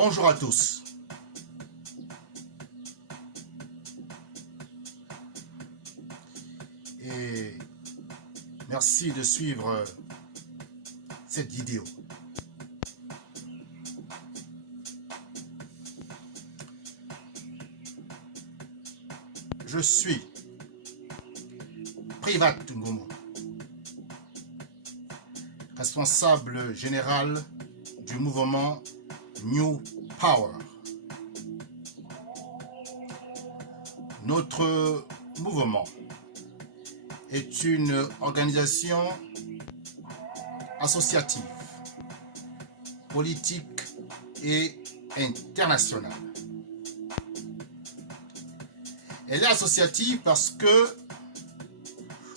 Bonjour à tous. Et merci de suivre cette vidéo. Je suis Privat Ngomo, responsable général du mouvement New Power. Notre mouvement est une organisation associative, politique et internationale. Elle est associative parce que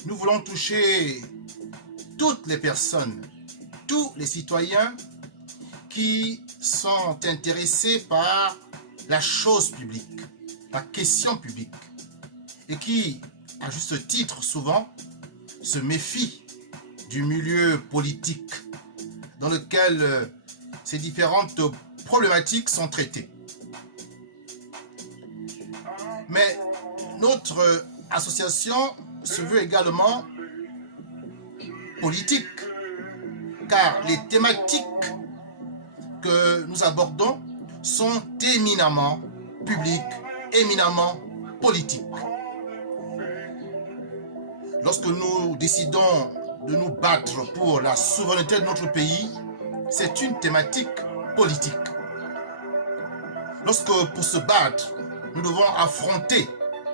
nous voulons toucher toutes les personnes, tous les citoyens qui sont intéressés par la chose publique, la question publique, et qui, à juste titre souvent, se méfient du milieu politique dans lequel ces différentes problématiques sont traitées. Mais notre association se veut également politique, car les thématiques que nous abordons sont éminemment publiques, éminemment politiques. Lorsque nous décidons de nous battre pour la souveraineté de notre pays, c'est une thématique politique. Lorsque pour se battre, nous devons affronter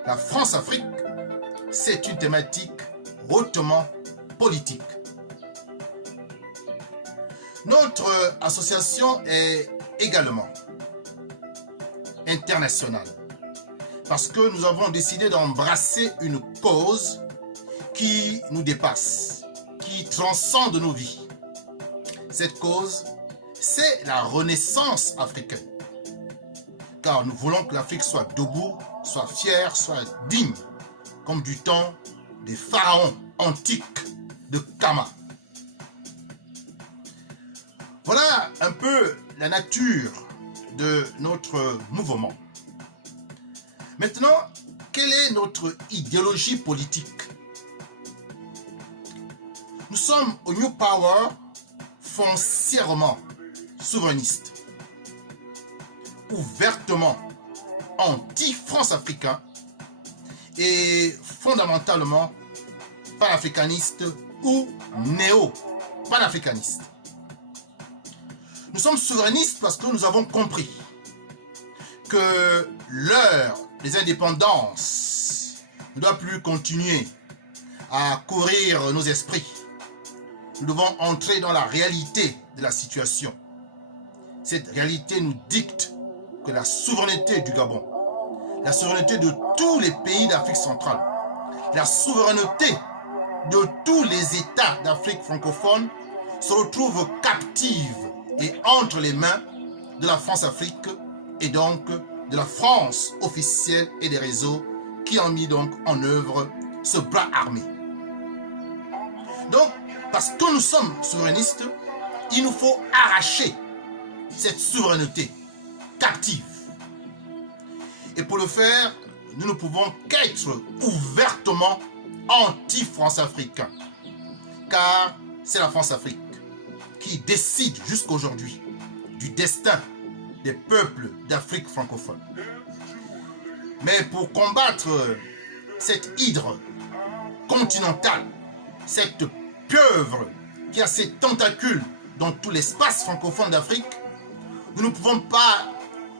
la France-Afrique, c'est une thématique hautement politique. Notre association est également internationale parce que nous avons décidé d'embrasser une cause qui nous dépasse, qui transcende nos vies. Cette cause, c'est la renaissance africaine. Car nous voulons que l'Afrique soit debout, soit fière, soit digne, comme du temps des pharaons antiques de Kama. Voilà un peu la nature de notre mouvement. Maintenant, quelle est notre idéologie politique? Nous sommes au New Power foncièrement souverainistes, ouvertement anti-France-africain et fondamentalement panafricaniste ou néo-panafricaniste. Nous sommes souverainistes parce que nous avons compris que l'heure des indépendances ne doit plus continuer à courir nos esprits. Nous devons entrer dans la réalité de la situation. Cette réalité nous dicte que la souveraineté du Gabon, la souveraineté de tous les pays d'Afrique centrale, la souveraineté de tous les États d'Afrique francophone se retrouve captive et entre les mains de la France-Afrique et donc de la France officielle et des réseaux qui ont mis donc en œuvre ce bras armé. Donc, parce que nous sommes souverainistes, il nous faut arracher cette souveraineté captive. Et pour le faire, nous ne pouvons qu'être ouvertement anti-France-africains. Car c'est la France-Afrique qui décide jusqu'aujourd'hui du destin des peuples d'Afrique francophone. Mais pour combattre cette hydre continentale, cette pieuvre qui a ses tentacules dans tout l'espace francophone d'Afrique, nous ne pouvons pas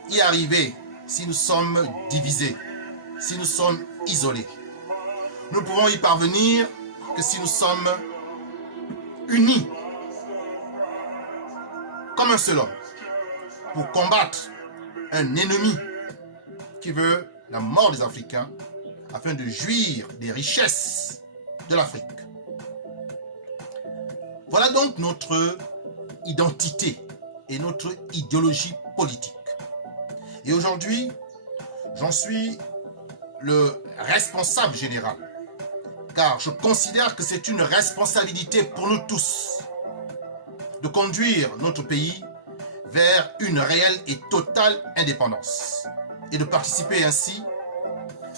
y arriver si nous sommes divisés, si nous sommes isolés. Nous ne pouvons y parvenir que si nous sommes unis comme un seul homme pour combattre un ennemi qui veut la mort des Africains afin de jouir des richesses de l'Afrique. Voilà donc notre identité et notre idéologie politique. Et aujourd'hui, j'en suis le responsable général, car je considère que c'est une responsabilité pour nous tous de conduire notre pays vers une réelle et totale indépendance et de participer ainsi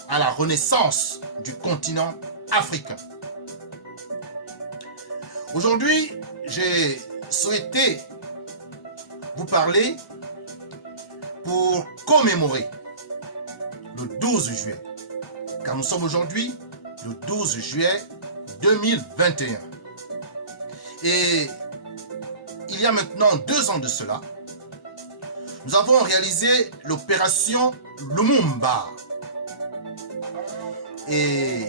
à la renaissance du continent africain. Aujourd'hui, j'ai souhaité vous parler pour commémorer le 12 juillet, car nous sommes aujourd'hui le 12 juillet 2021. Et il y a maintenant 2 ans de cela, nous avons réalisé l'opération Lumumba. Et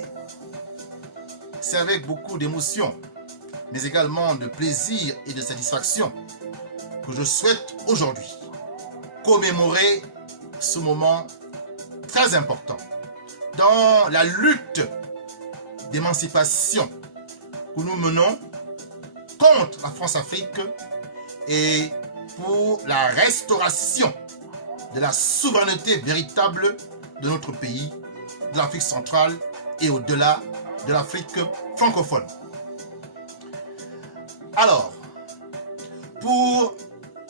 c'est avec beaucoup d'émotion, mais également de plaisir et de satisfaction que je souhaite aujourd'hui commémorer ce moment très important dans la lutte d'émancipation que nous menons contre la France-Afrique et pour la restauration de la souveraineté véritable de notre pays, de l'Afrique centrale et au-delà de l'Afrique francophone. Alors, pour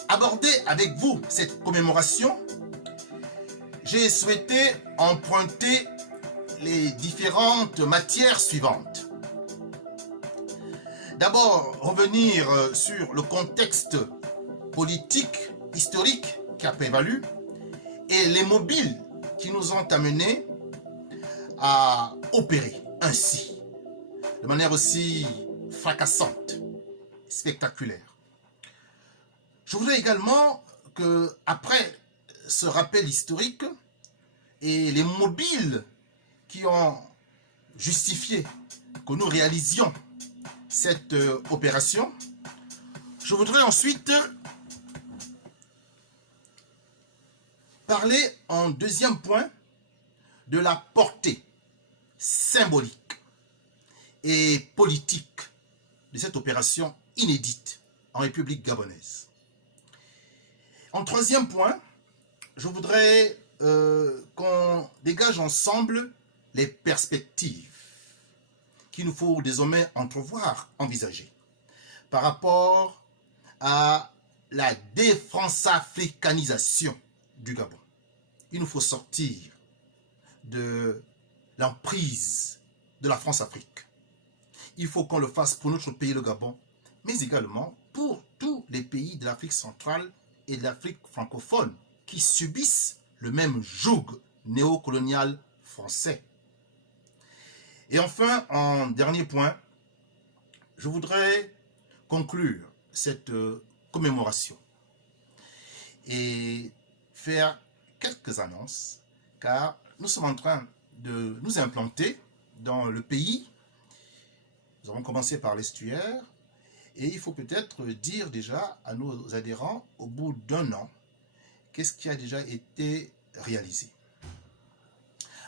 aborder avec vous cette commémoration, j'ai souhaité emprunter les différentes matières suivantes. D'abord, revenir sur le contexte politique, historique qui a prévalu et les mobiles qui nous ont amenés à opérer ainsi, de manière aussi fracassante, spectaculaire. Je voudrais également que, après ce rappel historique et les mobiles qui ont justifié que nous réalisions cette opération, je voudrais ensuite parler en deuxième point de la portée symbolique et politique de cette opération inédite en République gabonaise. En troisième point, je voudrais qu'on dégage ensemble les perspectives qu'il nous faut désormais entrevoir, envisager par rapport à la défrançafricanisation du Gabon. Il nous faut sortir de l'emprise de la France-Afrique. Il faut qu'on le fasse pour notre pays, le Gabon, mais également pour tous les pays de l'Afrique centrale et de l'Afrique francophone qui subissent le même joug néocolonial français. Et enfin, en dernier point, je voudrais conclure cette commémoration et faire quelques annonces, car nous sommes en train de nous implanter dans le pays. Nous avons commencé par l'estuaire et il faut peut-être dire déjà à nos adhérents, au bout d'1 an, qu'est-ce qui a déjà été réalisé.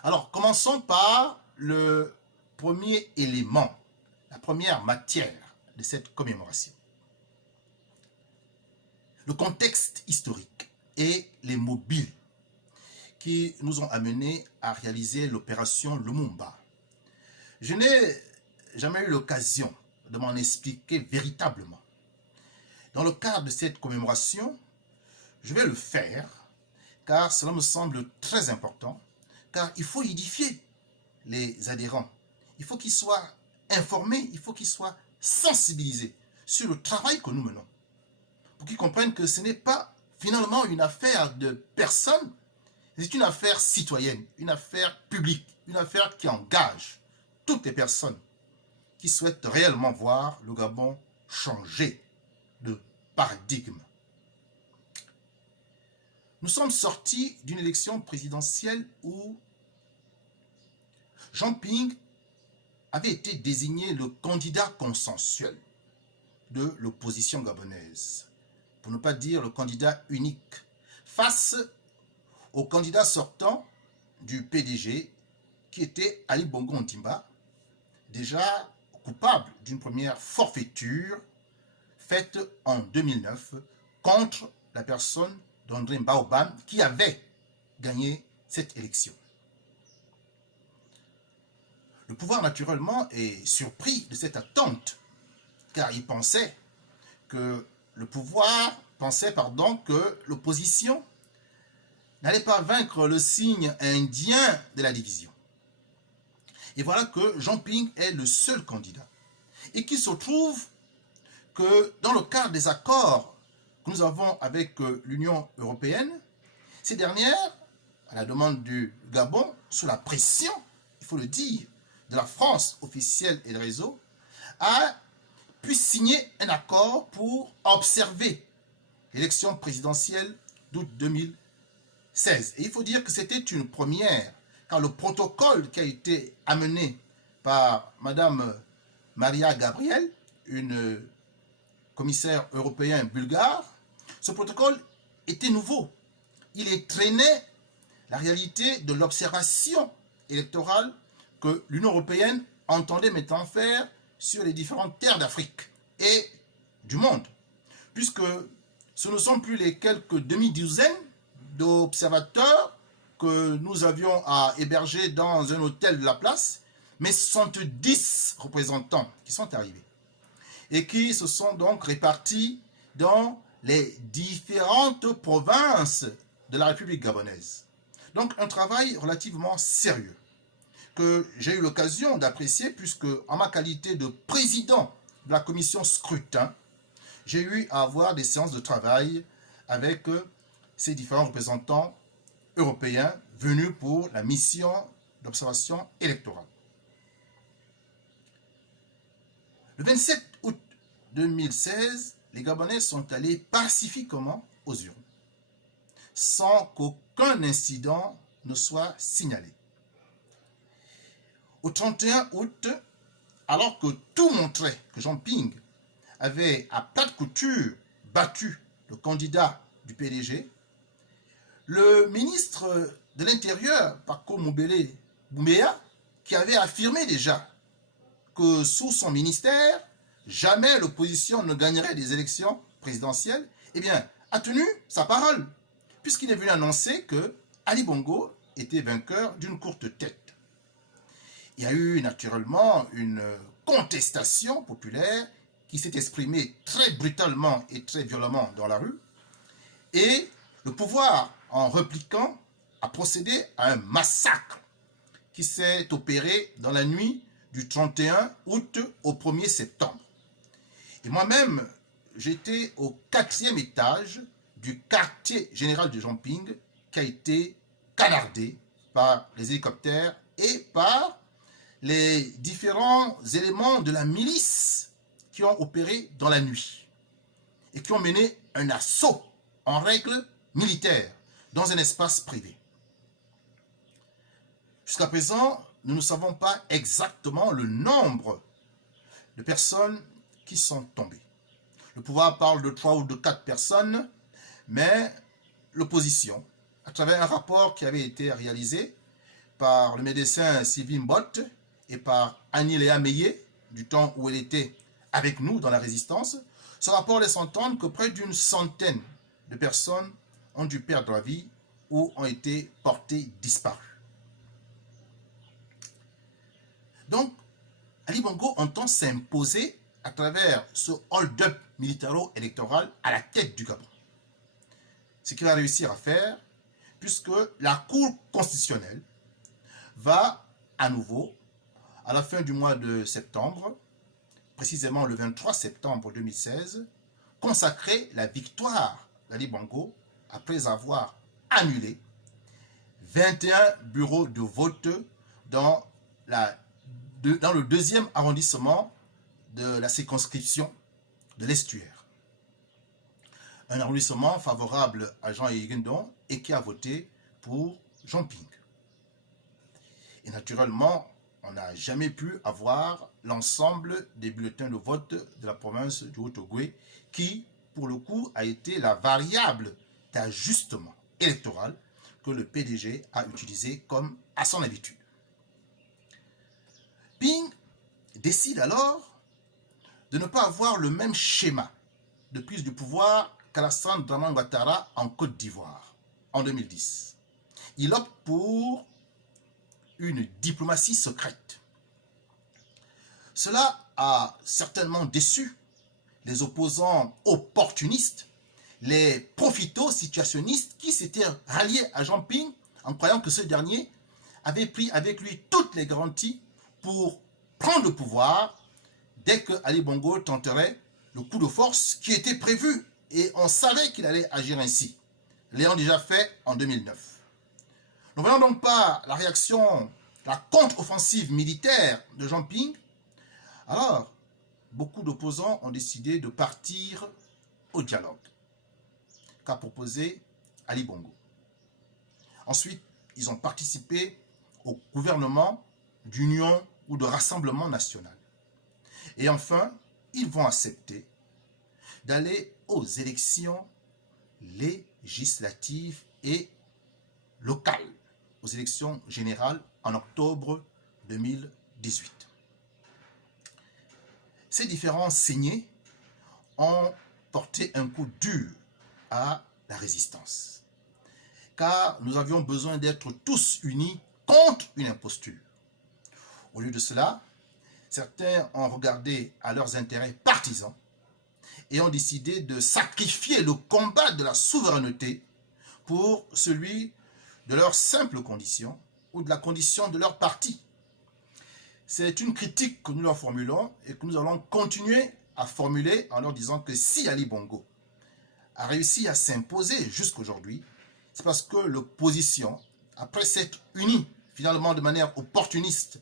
Alors, commençons par le premier élément, la première matière de cette commémoration. Le contexte historique et les mobiles qui nous ont amenés à réaliser l'opération Lumumba. Je n'ai jamais eu l'occasion de m'en expliquer véritablement. Dans le cadre de cette commémoration, je vais le faire car cela me semble très important, car il faut édifier les adhérents. Il faut qu'ils soient informés, il faut qu'ils soient sensibilisés sur le travail que nous menons, pour qu'ils comprennent que ce n'est pas finalement une affaire de personne, c'est une affaire citoyenne, une affaire publique, une affaire qui engage toutes les personnes qui souhaitent réellement voir le Gabon changer de paradigme. Nous sommes sortis d'une élection présidentielle où Jean Ping avait été désigné le candidat consensuel de l'opposition gabonaise, pour ne pas dire le candidat unique, face au candidat sortant du PDG, qui était Ali Bongo Ondimba, déjà coupable d'une première forfaiture faite en 2009 contre la personne d'André Mbaobam, qui avait gagné cette élection. Le pouvoir, naturellement, est surpris de cette attente, car il pensait que le pouvoir pensait que l'opposition n'allait pas vaincre le signe indien de la division. Et voilà que Jean Ping est le seul candidat. Et qu'il se trouve que dans le cadre des accords que nous avons avec l'Union européenne, ces dernières, à la demande du Gabon, sous la pression, il faut le dire, de la France officielle et de réseau, a pu signer un accord pour observer l'élection présidentielle d'août 2016. Et il faut dire que c'était une première, car le protocole qui a été amené par Madame Maria Gabriel, une commissaire européen bulgare, ce protocole était nouveau. Il entraînait la réalité de l'observation électorale que l'Union européenne entendait maintenant faire sur les différentes terres d'Afrique et du monde, puisque ce ne sont plus les quelques demi-douzaines d'observateurs que nous avions à héberger dans un hôtel de la place, mais 70 représentants qui sont arrivés et qui se sont donc répartis dans les différentes provinces de la République gabonaise. Donc un travail relativement sérieux que j'ai eu l'occasion d'apprécier puisque en ma qualité de président de la commission scrutin, j'ai eu à avoir des séances de travail avec ces différents représentants européens venus pour la mission d'observation électorale. Le 27 août 2016, les Gabonais sont allés pacifiquement aux urnes, sans qu'aucun incident ne soit signalé. Au 31 août, alors que tout montrait que Jean Ping avait à plate couture battu le candidat du PDG, le ministre de l'Intérieur, Paco Mobele Bouméa, qui avait affirmé déjà que sous son ministère, jamais l'opposition ne gagnerait des élections présidentielles, eh bien, a tenu sa parole, puisqu'il est venu annoncer que Ali Bongo était vainqueur d'une courte tête. Il y a eu naturellement une contestation populaire qui s'est exprimée très brutalement et très violemment dans la rue, et le pouvoir, en répliquant, a procédé à un massacre qui s'est opéré dans la nuit du 31 août au 1er septembre. Et moi-même, j'étais au 4e étage du quartier général de Jean Ping qui a été canardé par les hélicoptères et par les différents éléments de la milice qui ont opéré dans la nuit et qui ont mené un assaut en règle militaire dans un espace privé. Jusqu'à présent, nous ne savons pas exactement le nombre de personnes qui sont tombées. Le pouvoir parle de 3 ou de 4 personnes, mais l'opposition, à travers un rapport qui avait été réalisé par le médecin Sylvie Mbott et par Annie Léa Meillet, du temps où elle était avec nous dans la résistance, ce rapport laisse entendre que près d'une centaine de personnes ont dû perdre la vie ou ont été portées disparues. Donc, Ali Bongo entend s'imposer à travers ce hold-up militaro-électoral à la tête du Gabon. Ce qu'il va réussir à faire, puisque la Cour constitutionnelle va à nouveau, à la fin du mois de septembre, précisément le 23 septembre 2016, consacrer la victoire d'Ali Bongo après avoir annulé 21 bureaux de vote dans le 2e arrondissement de la circonscription de l'Estuaire. Un arrondissement favorable à Jean Yiguindon et qui a voté pour Jean Ping. Et naturellement, on n'a jamais pu avoir l'ensemble des bulletins de vote de la province du Haut-Ogooué qui, pour le coup, a été la variable d'ajustement électoral que le PDG a utilisé comme à son habitude. Ping décide alors de ne pas avoir le même schéma de prise du pouvoir qu'Alassane Dramane Ouattara en Côte d'Ivoire en 2010. Il opte pour une diplomatie secrète. Cela a certainement déçu les opposants opportunistes, les profito-situationnistes qui s'étaient ralliés à Jean Ping en croyant que ce dernier avait pris avec lui toutes les garanties pour prendre le pouvoir dès que Ali Bongo tenterait le coup de force qui était prévu. Et on savait qu'il allait agir ainsi, l'ayant déjà fait en 2009. Ne voyons donc pas la réaction, la contre-offensive militaire de Jean Ping. Alors, beaucoup d'opposants ont décidé de partir au dialogue qu'a proposé Ali Bongo. Ensuite, ils ont participé au gouvernement d'union ou de rassemblement national. Et enfin, ils vont accepter d'aller aux élections législatives et locales, aux élections générales en octobre 2018. Ces différents saignés ont porté un coup dur à la résistance, car nous avions besoin d'être tous unis contre une imposture. Au lieu de cela, certains ont regardé à leurs intérêts partisans et ont décidé de sacrifier le combat de la souveraineté pour celui de leurs simples conditions ou de la condition de leur parti. C'est une critique que nous leur formulons et que nous allons continuer à formuler en leur disant que si Ali Bongo a réussi à s'imposer jusqu'aujourd'hui, c'est parce que l'opposition, après s'être unie finalement de manière opportuniste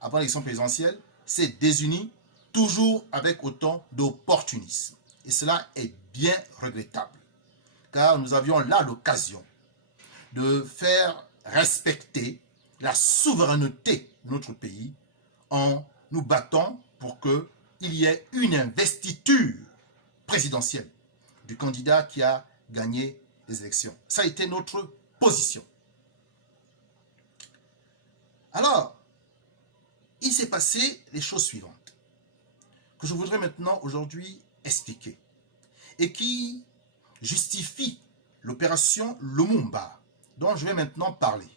avant l'élection présidentielle, s'est désunie toujours avec autant d'opportunisme. Et cela est bien regrettable, car nous avions là l'occasion de faire respecter la souveraineté de notre pays en nous battant pour qu'il y ait une investiture présidentielle du candidat qui a gagné les élections. Ça a été notre position. Alors, il s'est passé les choses suivantes que je voudrais maintenant aujourd'hui expliquer et qui justifient l'opération Lumumba dont je vais maintenant parler.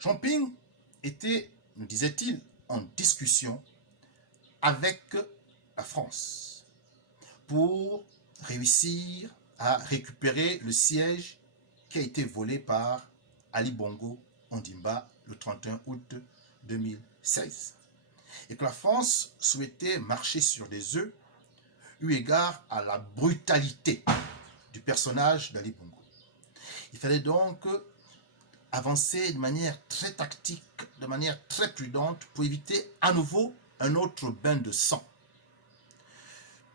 Jean Ping était, nous disait-il, en discussion avec la France pour réussir à récupérer le siège qui a été volé par Ali Bongo Ondimba le 31 août 2016. Et que la France souhaitait marcher sur des œufs eu égard à la brutalité du personnage d'Ali Bongo. Il fallait donc avancer de manière très tactique, de manière très prudente pour éviter à nouveau un autre bain de sang.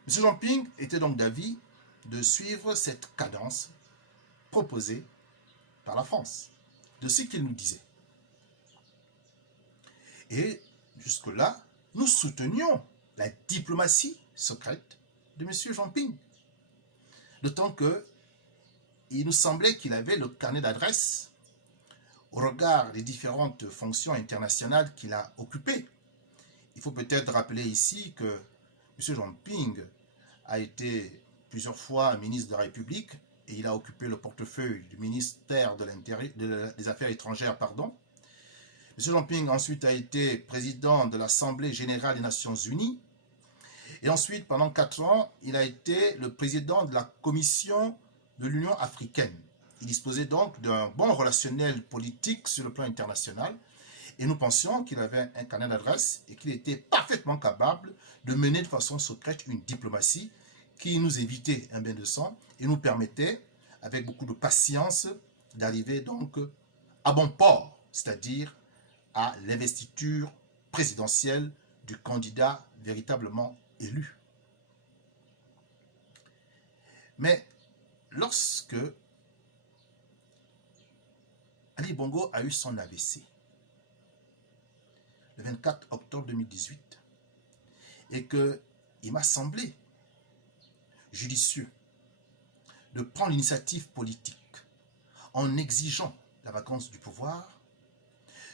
M. Jean Ping était donc d'avis de suivre cette cadence proposée par la France, de ce qu'il nous disait. Et jusque-là, nous soutenions la diplomatie secrète de M. Jean Ping. D'autant qu'il nous semblait qu'il avait le carnet d'adresses au regard des différentes fonctions internationales qu'il a occupées. Il faut peut-être rappeler ici que M. Jean Ping a été plusieurs fois ministre de la République et il a occupé le portefeuille du ministère des Affaires étrangères. M. Jean Ping ensuite a été président de l'Assemblée générale des Nations unies et ensuite, pendant 4 ans, il a été le président de la Commission de l'Union africaine. Il disposait donc d'un bon relationnel politique sur le plan international et nous pensions qu'il avait un carnet d'adresses et qu'il était parfaitement capable de mener de façon secrète une diplomatie qui nous évitait un bain de sang et nous permettait, avec beaucoup de patience, d'arriver donc à bon port, c'est-à-dire à l'investiture présidentielle du candidat véritablement élu. Mais lorsque Ali Bongo a eu son AVC, le 24 octobre 2018, et qu'il m'a semblé judicieux de prendre l'initiative politique en exigeant la vacance du pouvoir,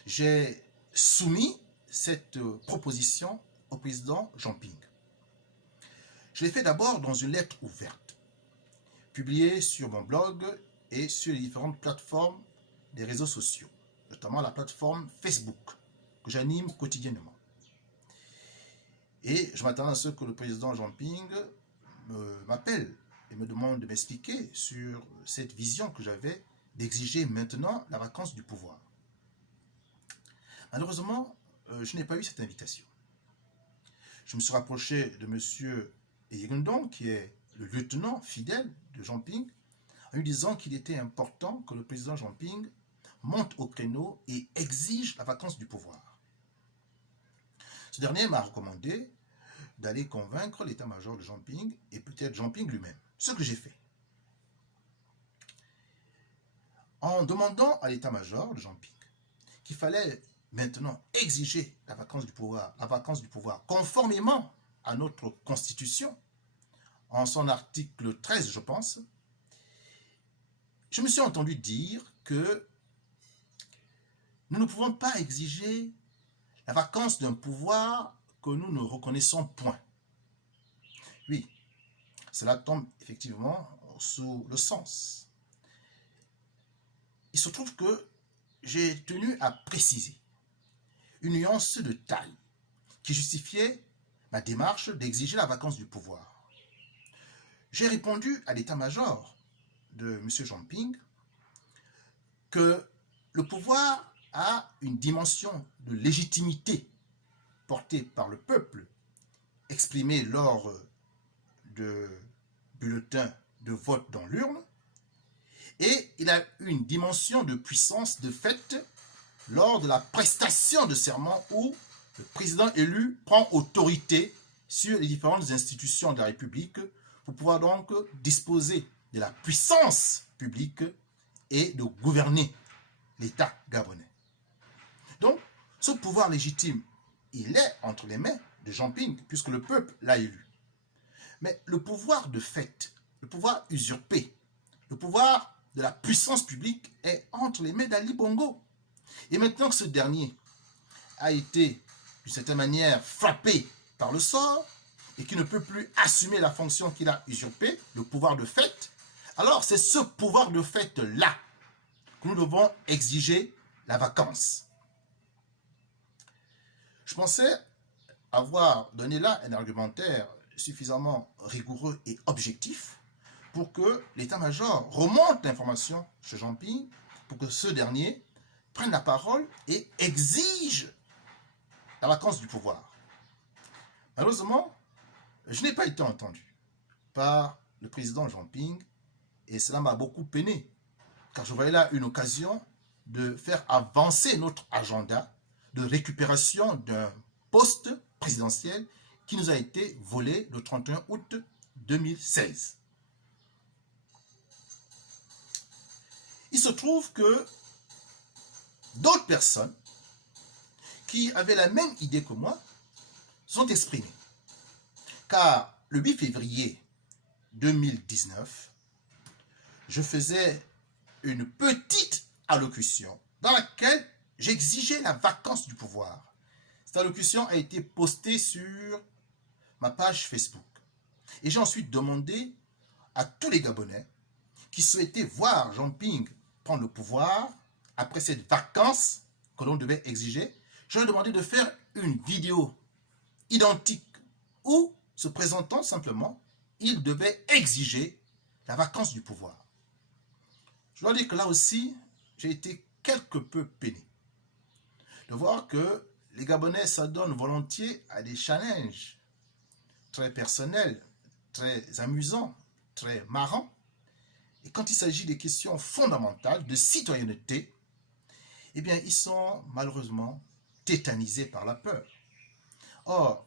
j'ai soumis cette proposition au président Jean Ping. Je l'ai fait d'abord dans une lettre ouverte, publiée sur mon blog et sur les différentes plateformes des réseaux sociaux, notamment la plateforme Facebook, que j'anime quotidiennement. Et je m'attends à ce que le président Jean-Ping m'appelle et me demande de m'expliquer sur cette vision que j'avais d'exiger maintenant la vacance du pouvoir. Malheureusement, je n'ai pas eu cette invitation. Je me suis rapproché de M. Eyegondong, qui est le lieutenant fidèle de Jean-Ping, en lui disant qu'il était important que le président Jean-Ping monte au créneau et exige la vacance du pouvoir. Ce dernier m'a recommandé d'aller convaincre l'état-major de Jean-Ping et peut-être Jean-Ping lui-même, ce que j'ai fait. En demandant à l'état-major de Jean-Ping qu'il fallait maintenant exiger la vacance du pouvoir conformément à notre constitution, en son article 13, je pense, je me suis entendu dire que nous ne pouvons pas exiger la vacance d'un pouvoir que nous ne reconnaissons point. Oui, cela tombe effectivement sous le sens. Il se trouve que j'ai tenu à préciser une nuance de taille qui justifiait ma démarche d'exiger la vacance du pouvoir. J'ai répondu à l'état-major de M. Jean-Ping que le pouvoir a une dimension de légitimité portée par le peuple, exprimée lors de bulletins de vote dans l'urne, et il a une dimension de puissance de fait lors de la prestation de serment où le président élu prend autorité sur les différentes institutions de la République pour pouvoir donc disposer de la puissance publique et de gouverner l'État gabonais. Donc, ce pouvoir légitime, il est entre les mains de Jean-Ping, puisque le peuple l'a élu. Mais le pouvoir de fait, le pouvoir usurpé, le pouvoir de la puissance publique est entre les mains d'Ali Bongo. Et maintenant que ce dernier a été, d'une certaine manière, frappé par le sort et qui ne peut plus assumer la fonction qu'il a usurpée, le pouvoir de fait, alors c'est ce pouvoir de fait-là que nous devons exiger la vacance. Je pensais avoir donné là un argumentaire suffisamment rigoureux et objectif pour que l'état-major remonte l'information chez Jean-Ping pour que ce dernier prenne la parole et exige la vacance du pouvoir. Malheureusement, je n'ai pas été entendu par le président Jean-Ping et cela m'a beaucoup peiné car je voyais là une occasion de faire avancer notre agenda de récupération d'un poste présidentiel qui nous a été volé le 31 août 2016. Il se trouve que d'autres personnes qui avaient la même idée que moi sont exprimées. Car le 8 février 2019, je faisais une petite allocution dans laquelle j'exigeais la vacance du pouvoir. Cette allocution a été postée sur ma page Facebook. Et j'ai ensuite demandé à tous les Gabonais qui souhaitaient voir Jean-Ping prendre le pouvoir après cette vacance que l'on devait exiger, je leur ai demandé de faire une vidéo identique où, se présentant simplement, ils devaient exiger la vacance du pouvoir. Je dois dire que là aussi, j'ai été quelque peu peiné de voir que les Gabonais s'adonnent volontiers à des challenges très personnels, très amusants, très marrants. Et quand il s'agit des questions fondamentales de citoyenneté, eh bien, ils sont malheureusement tétanisés par la peur. Or,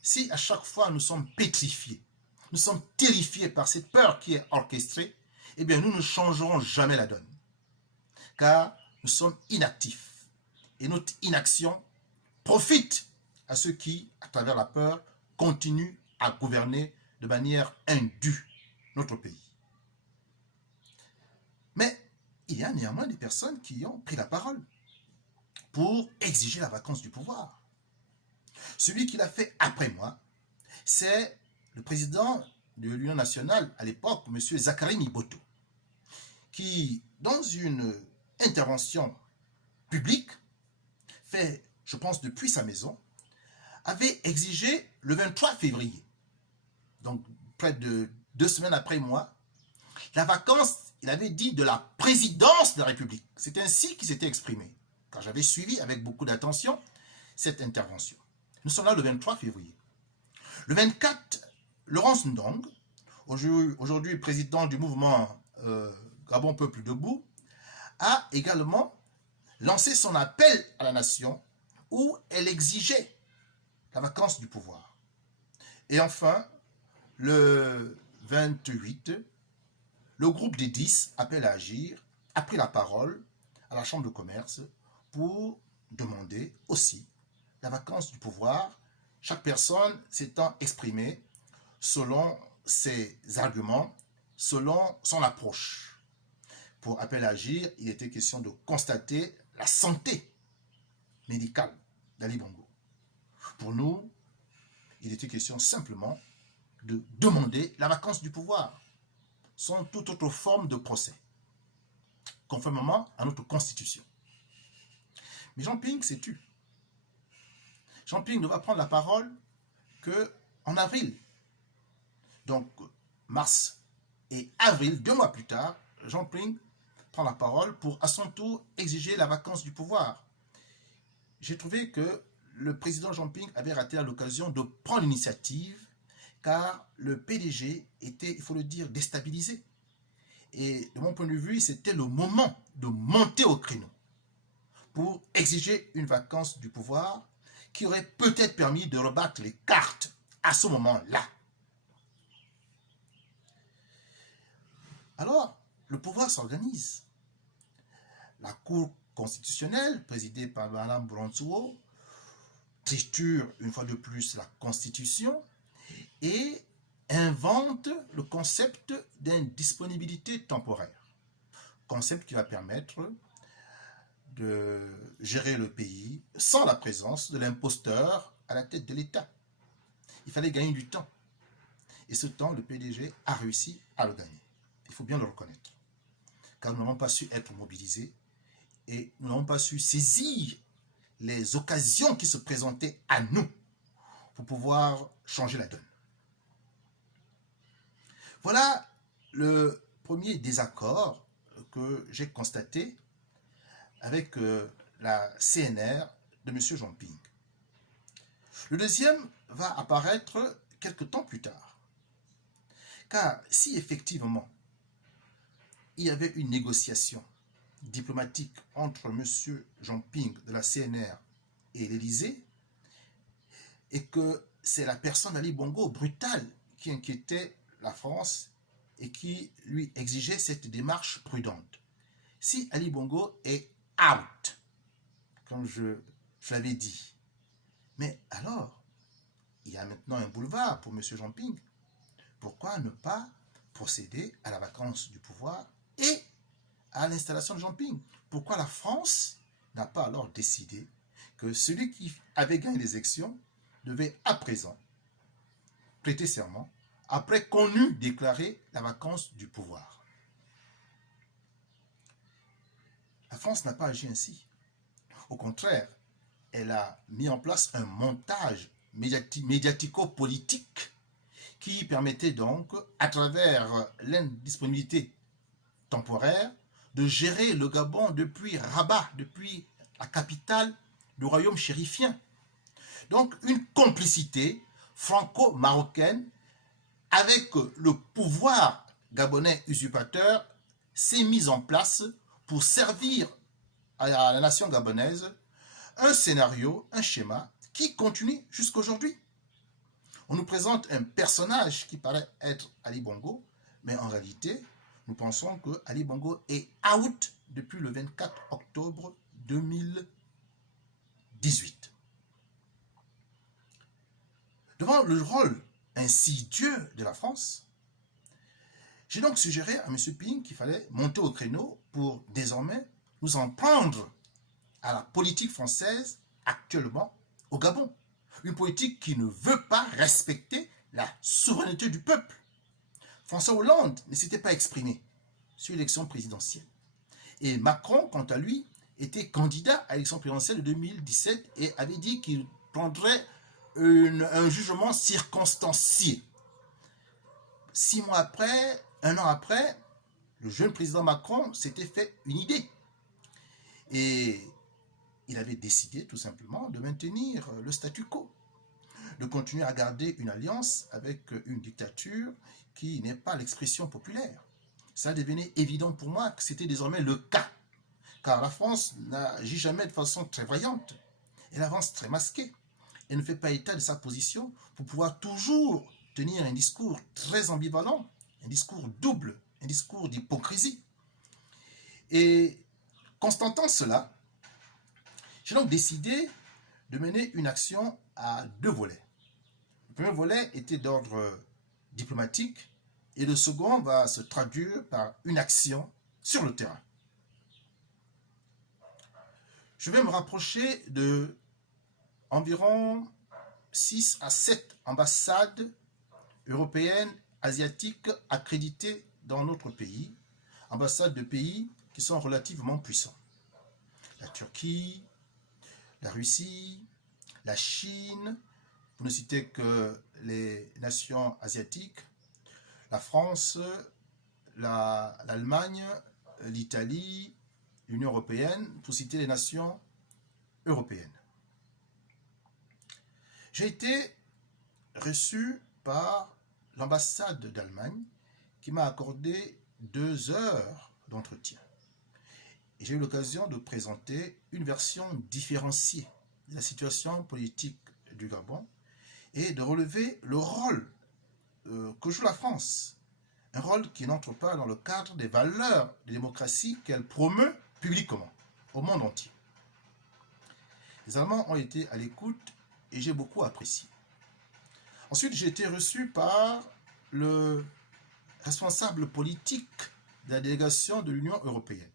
si à chaque fois nous sommes pétrifiés, nous sommes terrifiés par cette peur qui est orchestrée, eh bien, nous ne changerons jamais la donne. Car nous sommes inactifs. Et notre inaction profite à ceux qui, à travers la peur, continuent à gouverner de manière indue notre pays. Mais il y a néanmoins des personnes qui ont pris la parole pour exiger la vacance du pouvoir. Celui qui l'a fait après moi, c'est le président de l'Union nationale à l'époque, M. Zachary Miboto, qui, dans une intervention publique, fait, je pense, depuis sa maison, avait exigé le 23 février, donc près de 2 semaines après moi, la vacance, il avait dit, de la présidence de la République. C'est ainsi qu'il s'était exprimé, car j'avais suivi avec beaucoup d'attention cette intervention. Nous sommes là le 23 février. Le 24, Laurence Ndong, aujourd'hui président du mouvement Gabon Peuple Debout, a également lancé son appel à la nation où elle exigeait la vacance du pouvoir. Et enfin, le 28, le groupe des 10, Appel à agir, a pris la parole à la Chambre de commerce pour demander aussi la vacance du pouvoir, chaque personne s'étant exprimée selon ses arguments, selon son approche. Pour Appel à agir, il était question de constater la santé médicale d'Ali Bongo. Pour nous, il était question simplement de demander la vacance du pouvoir, sans toute autre forme de procès, conformément à notre constitution. Mais Jean Ping s'est tu. Jean Ping ne va prendre la parole qu'en avril. Donc, mars et avril, 2 mois plus tard, Jean Ping prend la parole pour à son tour exiger la vacance du pouvoir. J'ai trouvé que le président Jean Ping avait raté l'occasion de prendre l'initiative car le PDG était, il faut le dire, déstabilisé. Et de mon point de vue, c'était le moment de monter au créneau pour exiger une vacance du pouvoir qui aurait peut-être permis de rebattre les cartes à ce moment-là. Alors, le pouvoir s'organise. La Cour constitutionnelle, présidée par Mme Bronsouo, triture une fois de plus la Constitution et invente le concept d'indisponibilité temporaire. Concept qui va permettre de gérer le pays sans la présence de l'imposteur à la tête de l'État. Il fallait gagner du temps. Et ce temps, le PDG a réussi à le gagner. Il faut bien le reconnaître. Car nous n'avons pas su être mobilisés et nous n'avons pas su saisir les occasions qui se présentaient à nous pour pouvoir changer la donne. Voilà le premier désaccord que j'ai constaté avec la CNR de M. Jean Ping. Le deuxième va apparaître quelque temps plus tard. Car si effectivement il y avait une négociation diplomatique entre M. Jean Ping de la CNR et l'Élysée, et que c'est la personne d'Ali Bongo brutale qui inquiétait la France et qui lui exigeait cette démarche prudente. Si Ali Bongo est out, comme je l'avais dit, mais alors, il y a maintenant un boulevard pour M. Jean Ping. Pourquoi ne pas procéder à la vacance du pouvoir et à l'installation de Jean Ping? Pourquoi la France n'a pas alors décidé que celui qui avait gagné les élections devait à présent prêter serment après qu'on eût déclaré la vacance du pouvoir? La France n'a pas agi ainsi. Au contraire, elle a mis en place un montage médiatico-politique qui permettait donc, à travers l'indisponibilité temporaire, de gérer le Gabon depuis Rabat, depuis la capitale du royaume chérifien. Donc une complicité franco-marocaine avec le pouvoir gabonais usurpateur s'est mise en place pour servir à la nation gabonaise un scénario, un schéma qui continue jusqu'à aujourd'hui. On nous présente un personnage qui paraît être Ali Bongo, mais en réalité, nous pensons que Ali Bongo est out depuis le 24 octobre 2018. Devant le rôle insidieux de la France, j'ai donc suggéré à M. Ping qu'il fallait monter au créneau pour désormais nous en prendre à la politique française actuellement au Gabon. Une politique qui ne veut pas respecter la souveraineté du peuple. François Hollande ne s'était pas exprimé sur l'élection présidentielle. Et Macron, quant à lui, était candidat à l'élection présidentielle de 2017 et avait dit qu'il prendrait un jugement circonstancié. 6 mois après, 1 an après, le jeune président Macron s'était fait une idée. Et il avait décidé tout simplement de maintenir le statu quo, de continuer à garder une alliance avec une dictature qui n'est pas l'expression populaire. Ça devenait évident pour moi que c'était désormais le cas, car la France n'agit jamais de façon très voyante. Elle avance très masquée. Elle ne fait pas état de sa position pour pouvoir toujours tenir un discours très ambivalent, un discours double, un discours d'hypocrisie. Et constatant cela, j'ai donc décidé de mener une action à 2 volets. Le premier volet était d'ordre diplomatique et le second va se traduire par une action sur le terrain. Je vais me rapprocher de environ 6 à 7 ambassades européennes, asiatiques accréditées dans notre pays, ambassades de pays qui sont relativement puissants. La Turquie, la Russie, la Chine, pour ne citer que les nations asiatiques, la France, l'Allemagne, l'Italie, l'Union européenne, pour citer les nations européennes. J'ai été reçu par l'ambassade d'Allemagne qui m'a accordé 2 heures d'entretien. Et j'ai eu l'occasion de présenter une version différenciée de la situation politique du Gabon et de relever le rôle que joue la France. Un rôle qui n'entre pas dans le cadre des valeurs de démocratie qu'elle promeut publiquement au monde entier. Les Allemands ont été à l'écoute et j'ai beaucoup apprécié. Ensuite, j'ai été reçu par le responsable politique de la délégation de l'Union européenne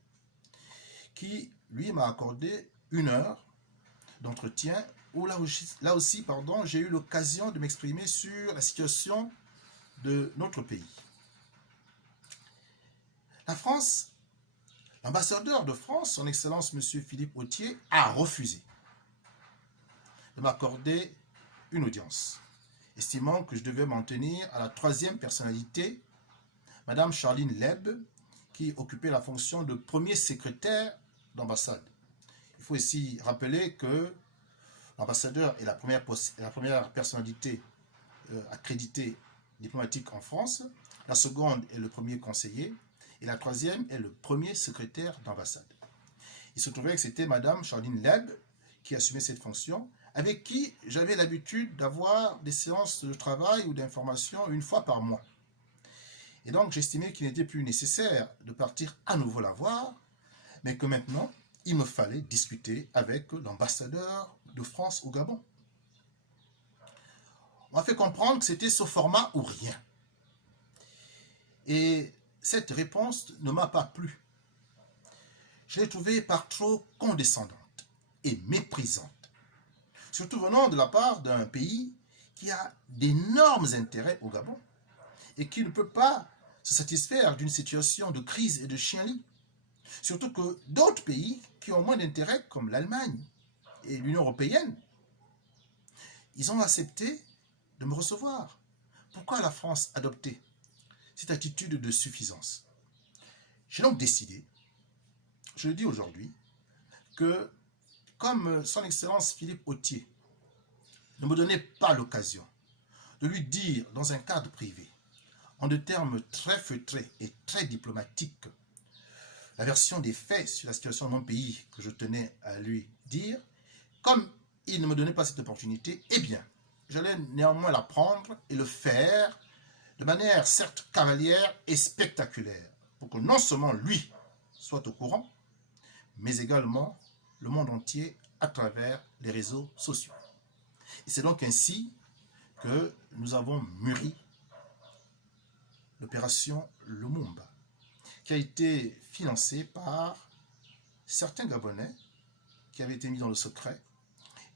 qui, lui, m'a accordé 1 heure d'entretien où là aussi, j'ai eu l'occasion de m'exprimer sur la situation de notre pays. La France, l'ambassadeur de France, son Excellence M. Philippe Authier, a refusé de m'accorder une audience, estimant que je devais m'en tenir à la 3e personnalité, Mme Charline Leb, qui occupait la fonction de premier secrétaire d'ambassade. Il faut ici rappeler que l'ambassadeur est la première personnalité accréditée diplomatique en France, la seconde est le premier conseiller, et la 3e est le premier secrétaire d'ambassade. Il se trouvait que c'était Mme Charline Leb qui assumait cette fonction, avec qui j'avais l'habitude d'avoir des séances de travail ou d'information 1 fois par mois. Et donc j'estimais qu'il n'était plus nécessaire de partir à nouveau la voir, mais que maintenant, il me fallait discuter avec l'ambassadeur de France au Gabon. On m'a fait comprendre que c'était ce format ou rien. Et cette réponse ne m'a pas plu. Je l'ai trouvée par trop condescendante et méprisante, surtout venant de la part d'un pays qui a d'énormes intérêts au Gabon et qui ne peut pas se satisfaire d'une situation de crise et de chien-lit. Surtout que d'autres pays qui ont moins d'intérêt, comme l'Allemagne et l'Union européenne, ils ont accepté de me recevoir. Pourquoi la France adopter cette attitude de suffisance? J'ai donc décidé, je le dis aujourd'hui, que comme son Excellence Philippe Authier ne me donnait pas l'occasion de lui dire dans un cadre privé, en de termes très feutrés et très diplomatiques, la version des faits sur la situation de mon pays que je tenais à lui dire, comme il ne me donnait pas cette opportunité, eh bien, j'allais néanmoins la prendre et le faire de manière certes cavalière et spectaculaire, pour que non seulement lui soit au courant, mais également le monde entier à travers les réseaux sociaux. Et c'est donc ainsi que nous avons mûri l'opération Lumumba, qui a été financée par certains Gabonais qui avaient été mis dans le secret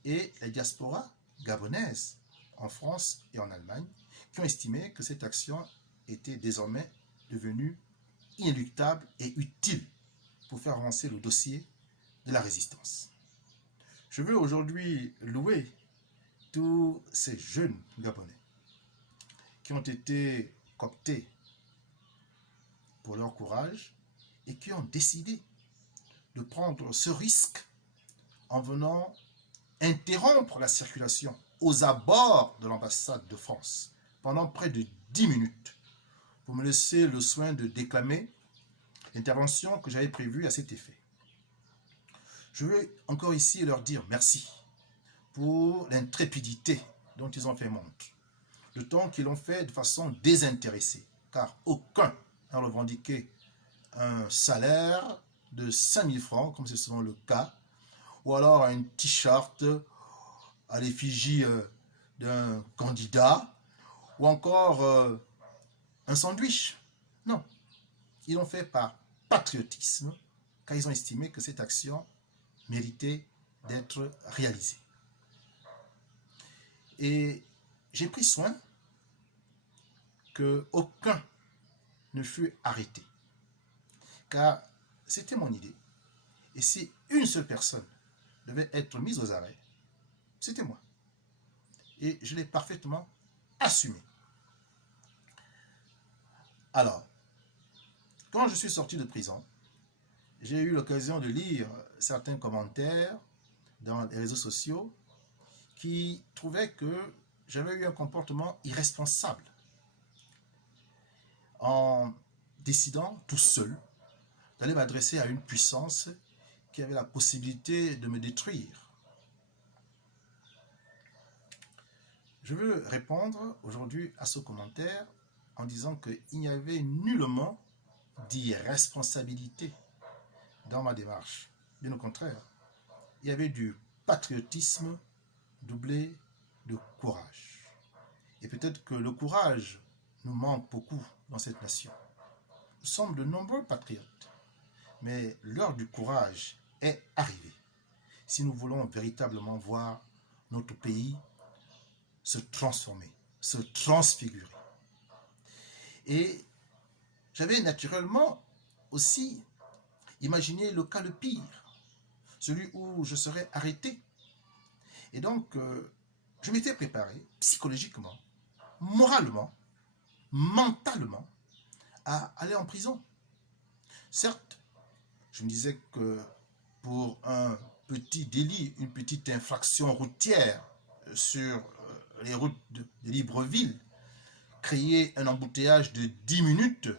et la diaspora gabonaise en France et en Allemagne qui ont estimé que cette action était désormais devenue inéluctable et utile pour faire avancer le dossier de la résistance. Je veux aujourd'hui louer tous ces jeunes Gabonais qui ont été cooptés pour leur courage et qui ont décidé de prendre ce risque en venant interrompre la circulation aux abords de l'ambassade de France pendant près de 10 minutes pour me laisser le soin de déclamer l'intervention que j'avais prévue à cet effet. Je veux encore ici leur dire merci pour l'intrépidité dont ils ont fait montre, le temps qu'ils l'ont fait de façon désintéressée, car aucun n'a revendiqué un salaire de 5 000 francs, comme c'est souvent le cas, ou alors un t-shirt à l'effigie d'un candidat, ou encore un sandwich. Non, ils l'ont fait par patriotisme, car ils ont estimé que cette action méritait d'être réalisée. Et j'ai pris soin qu'aucun ne fût arrêté, car c'était mon idée. Et si une seule personne devait être mise aux arrêts, c'était moi. Et je l'ai parfaitement assumé. Alors, quand je suis sorti de prison, j'ai eu l'occasion de lire certains commentaires dans les réseaux sociaux qui trouvaient que j'avais eu un comportement irresponsable en décidant tout seul d'aller m'adresser à une puissance qui avait la possibilité de me détruire. Je veux répondre aujourd'hui à ce commentaire en disant qu'il n'y avait nullement d'irresponsabilité dans ma démarche. Bien au contraire, il y avait du patriotisme doublé de courage. Et peut-être que le courage nous manque beaucoup dans cette nation. Nous sommes de nombreux patriotes, mais l'heure du courage est arrivée si nous voulons véritablement voir notre pays se transformer, se transfigurer. Et j'avais naturellement aussi imaginé le cas le pire, celui où je serais arrêté. Et donc, je m'étais préparé psychologiquement, moralement, mentalement, à aller en prison. Certes, je me disais que pour un petit délit, une petite infraction routière sur les routes de Libreville, créer un embouteillage de 10 minutes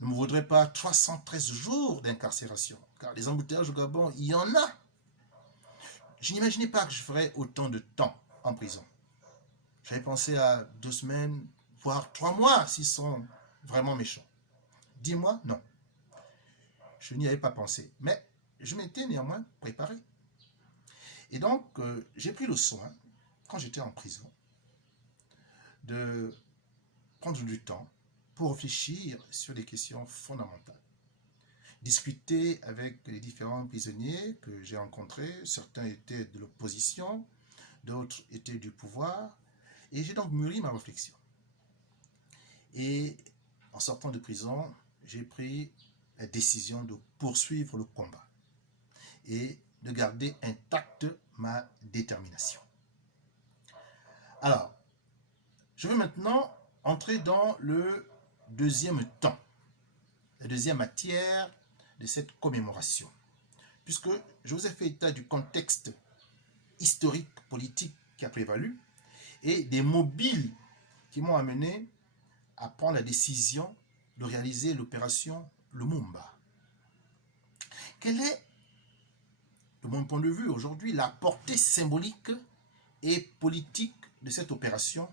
ne me vaudrait pas 313 jours d'incarcération. Car les embouteillages au Gabon, il y en a. Je n'imaginais pas que je ferais autant de temps en prison. J'avais pensé à 2 semaines, voire 3 mois, s'ils sont vraiment méchants. 10 mois, non. Je n'y avais pas pensé. Mais je m'étais néanmoins préparé. Et donc, j'ai pris le soin, quand j'étais en prison, de prendre du temps pour réfléchir sur des questions fondamentales. Discuter avec les différents prisonniers que j'ai rencontrés. Certains étaient de l'opposition, d'autres étaient du pouvoir. Et j'ai donc mûri ma réflexion. Et en sortant de prison, j'ai pris la décision de poursuivre le combat et de garder intacte ma détermination. Alors, je vais maintenant entrer dans le deuxième temps, la deuxième matière de cette commémoration, puisque je vous ai fait état du contexte historique, politique qui a prévalu et des mobiles qui m'ont amené à prendre la décision de réaliser l'opération Lumumba. Quelle est, de mon point de vue aujourd'hui, la portée symbolique et politique de cette opération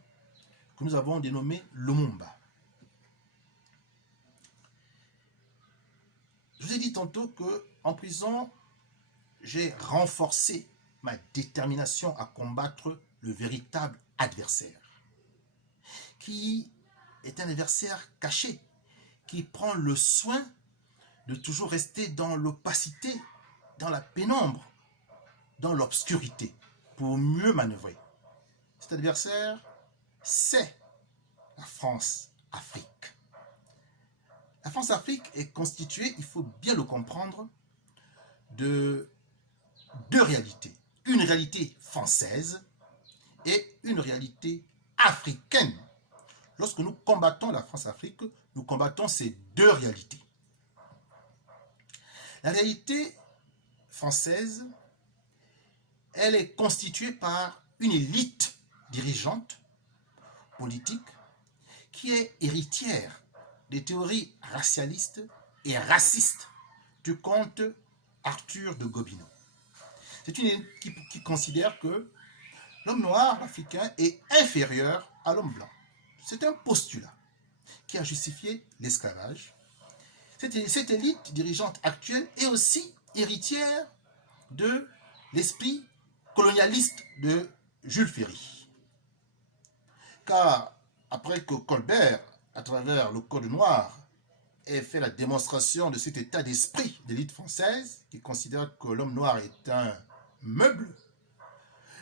que nous avons dénommée Lumumba? Je vous ai dit tantôt qu'en prison, j'ai renforcé ma détermination à combattre le véritable adversaire, qui est un adversaire caché, qui prend le soin de toujours rester dans l'opacité, dans la pénombre, dans l'obscurité, pour mieux manœuvrer. Cet adversaire, c'est la France-Afrique. La France-Afrique est constituée, il faut bien le comprendre, de 2 réalités. Une réalité française et une réalité africaine. Lorsque nous combattons la France-Afrique, nous combattons ces deux réalités. La réalité française, elle est constituée par une élite dirigeante, politique, qui est héritière des théories racialistes et racistes du comte Arthur de Gobineau. C'est une élite qui considère que l'homme noir africain est inférieur à l'homme blanc. C'est un postulat qui a justifié l'esclavage. Cette élite dirigeante actuelle est aussi héritière de l'esprit colonialiste de Jules Ferry. Car après que Colbert, à travers le Code noir, ait fait la démonstration de cet état d'esprit de l'élite française, qui considère que l'homme noir est un meuble,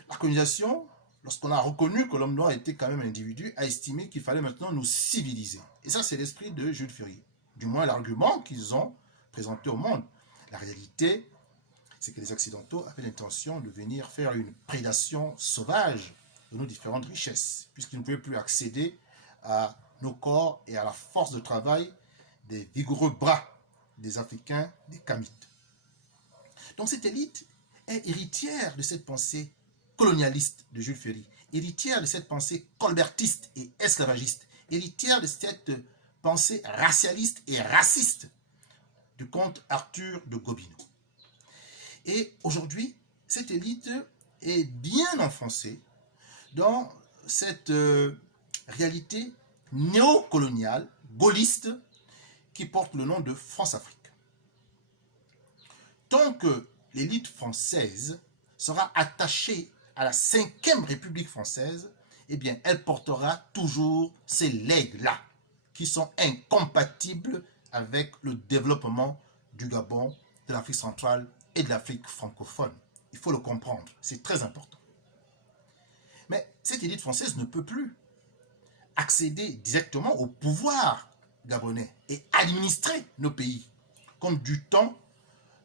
la colonisation, lorsqu'on a reconnu que l'homme noir était quand même un individu, a estimé qu'il fallait maintenant nous civiliser. Et ça, c'est l'esprit de Jules Ferry. Du moins, l'argument qu'ils ont présenté au monde. La réalité, c'est que les Occidentaux avaient l'intention de venir faire une prédation sauvage de nos différentes richesses, puisqu'ils ne pouvaient plus accéder à nos corps et à la force de travail des vigoureux bras des Africains, des Kamites. Donc cette élite est héritière de cette pensée colonialiste de Jules Ferry, héritière de cette pensée colbertiste et esclavagiste, héritière de cette pensée racialiste et raciste du comte Arthur de Gobineau. Et aujourd'hui, cette élite est bien enfoncée dans cette réalité néocoloniale, gaulliste, qui porte le nom de France-Afrique. Tant que l'élite française sera attachée à la 5e République française, eh bien, elle portera toujours ces legs-là, qui sont incompatibles avec le développement du Gabon, de l'Afrique centrale et de l'Afrique francophone. Il faut le comprendre, c'est très important. Mais cette élite française ne peut plus accéder directement au pouvoir gabonais et administrer nos pays, comme du temps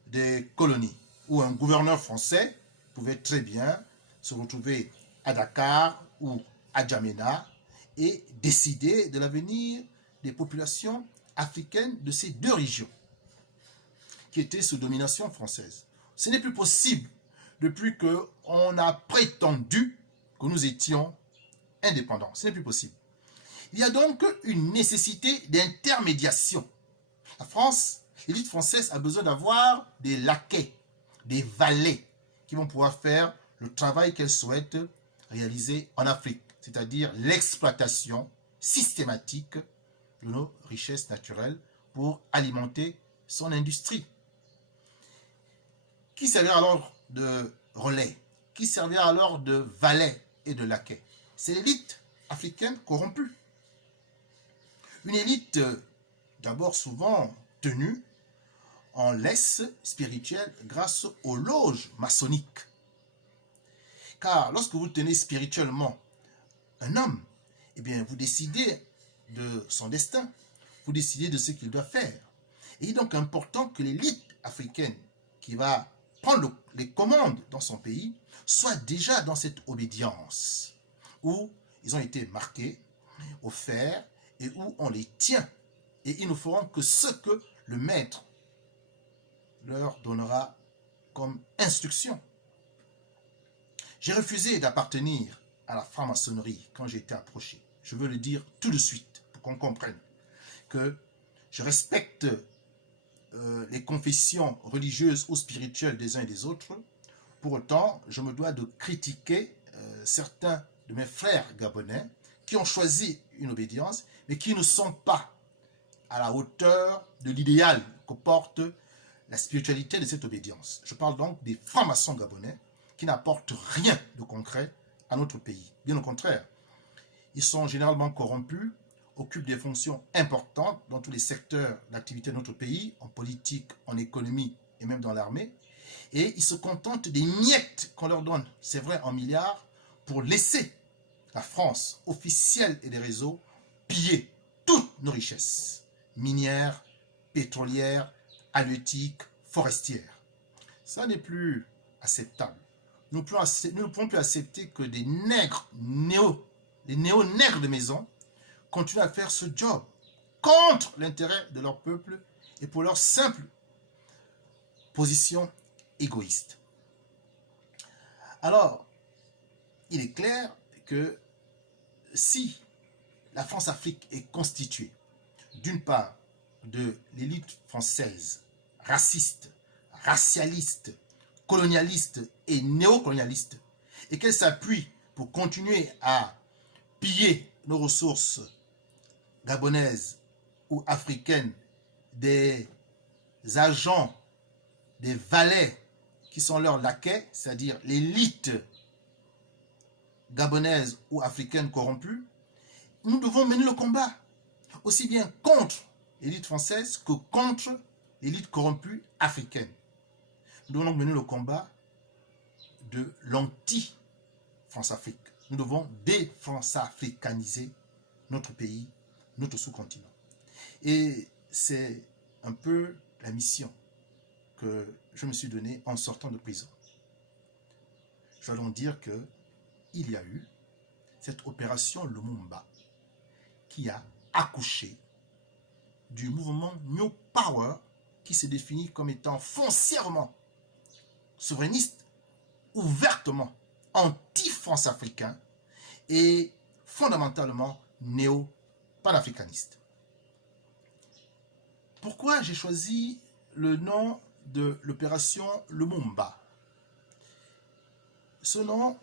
des colonies, où un gouverneur français pouvait très bien se retrouver à Dakar ou à Djamena et décider de l'avenir des populations africaines de ces deux régions qui étaient sous domination française. Ce n'est plus possible depuis qu'on a prétendu que nous étions indépendants. Ce n'est plus possible. Il y a donc une nécessité d'intermédiation. La France, l'élite française a besoin d'avoir des laquais, des valets qui vont pouvoir faire le travail qu'elle souhaite réaliser en Afrique, c'est-à-dire l'exploitation systématique de nos richesses naturelles pour alimenter son industrie. Qui servira alors de relais? Qui servira alors de valet et de laquais? C'est l'élite africaine corrompue. Une élite d'abord souvent tenue en laisse spirituelle grâce aux loges maçonniques. Car lorsque vous tenez spirituellement un homme, eh bien vous décidez de son destin, vous décidez de ce qu'il doit faire. Et il est donc important que l'élite africaine qui va prendre les commandes dans son pays soit déjà dans cette obédience où ils ont été marqués au fer et où on les tient. Et ils ne feront que ce que le maître leur donnera comme instruction. J'ai refusé d'appartenir à la franc-maçonnerie quand j'ai été approché. Je veux le dire tout de suite pour qu'on comprenne que je respecte les confessions religieuses ou spirituelles des uns et des autres. Pour autant, je me dois de critiquer certains de mes frères gabonais qui ont choisi une obédience, mais qui ne sont pas à la hauteur de l'idéal que porte la spiritualité de cette obédience. Je parle donc des francs-maçons gabonais qui n'apportent rien de concret à notre pays. Bien au contraire, ils sont généralement corrompus, occupent des fonctions importantes dans tous les secteurs d'activité de notre pays, en politique, en économie et même dans l'armée, et ils se contentent des miettes qu'on leur donne, c'est vrai en milliards, pour laisser la France officielle et des réseaux piller toutes nos richesses, minières, pétrolières, halieutiques, forestières. Ça n'est plus acceptable. nous ne pouvons plus accepter que des nègres, les néo-nègres de maison, continuent à faire ce job contre l'intérêt de leur peuple et pour leur simple position égoïste. Alors, il est clair que si la France-Afrique est constituée, d'une part, de l'élite française, raciste, racialiste, colonialiste et néocolonialiste, et qu'elle s'appuie pour continuer à piller nos ressources gabonaises ou africaines des agents, des valets qui sont leurs laquais, c'est-à-dire l'élite gabonaise ou africaine corrompue, nous devons mener le combat, aussi bien contre l'élite française que contre l'élite corrompue africaine. Nous devons donc mener le combat de l'anti-France-Afrique. Nous devons défrance-africaniser notre pays, notre sous-continent. Et c'est un peu la mission que je me suis donnée en sortant de prison. Je dois donc dire qu'il y a eu cette opération Lumumba qui a accouché du mouvement New Power qui se définit comme étant foncièrement souverainiste, ouvertement anti-France-africain et fondamentalement néo-panafricaniste. Pourquoi j'ai choisi le nom de l'opération Lumumba? Ce nom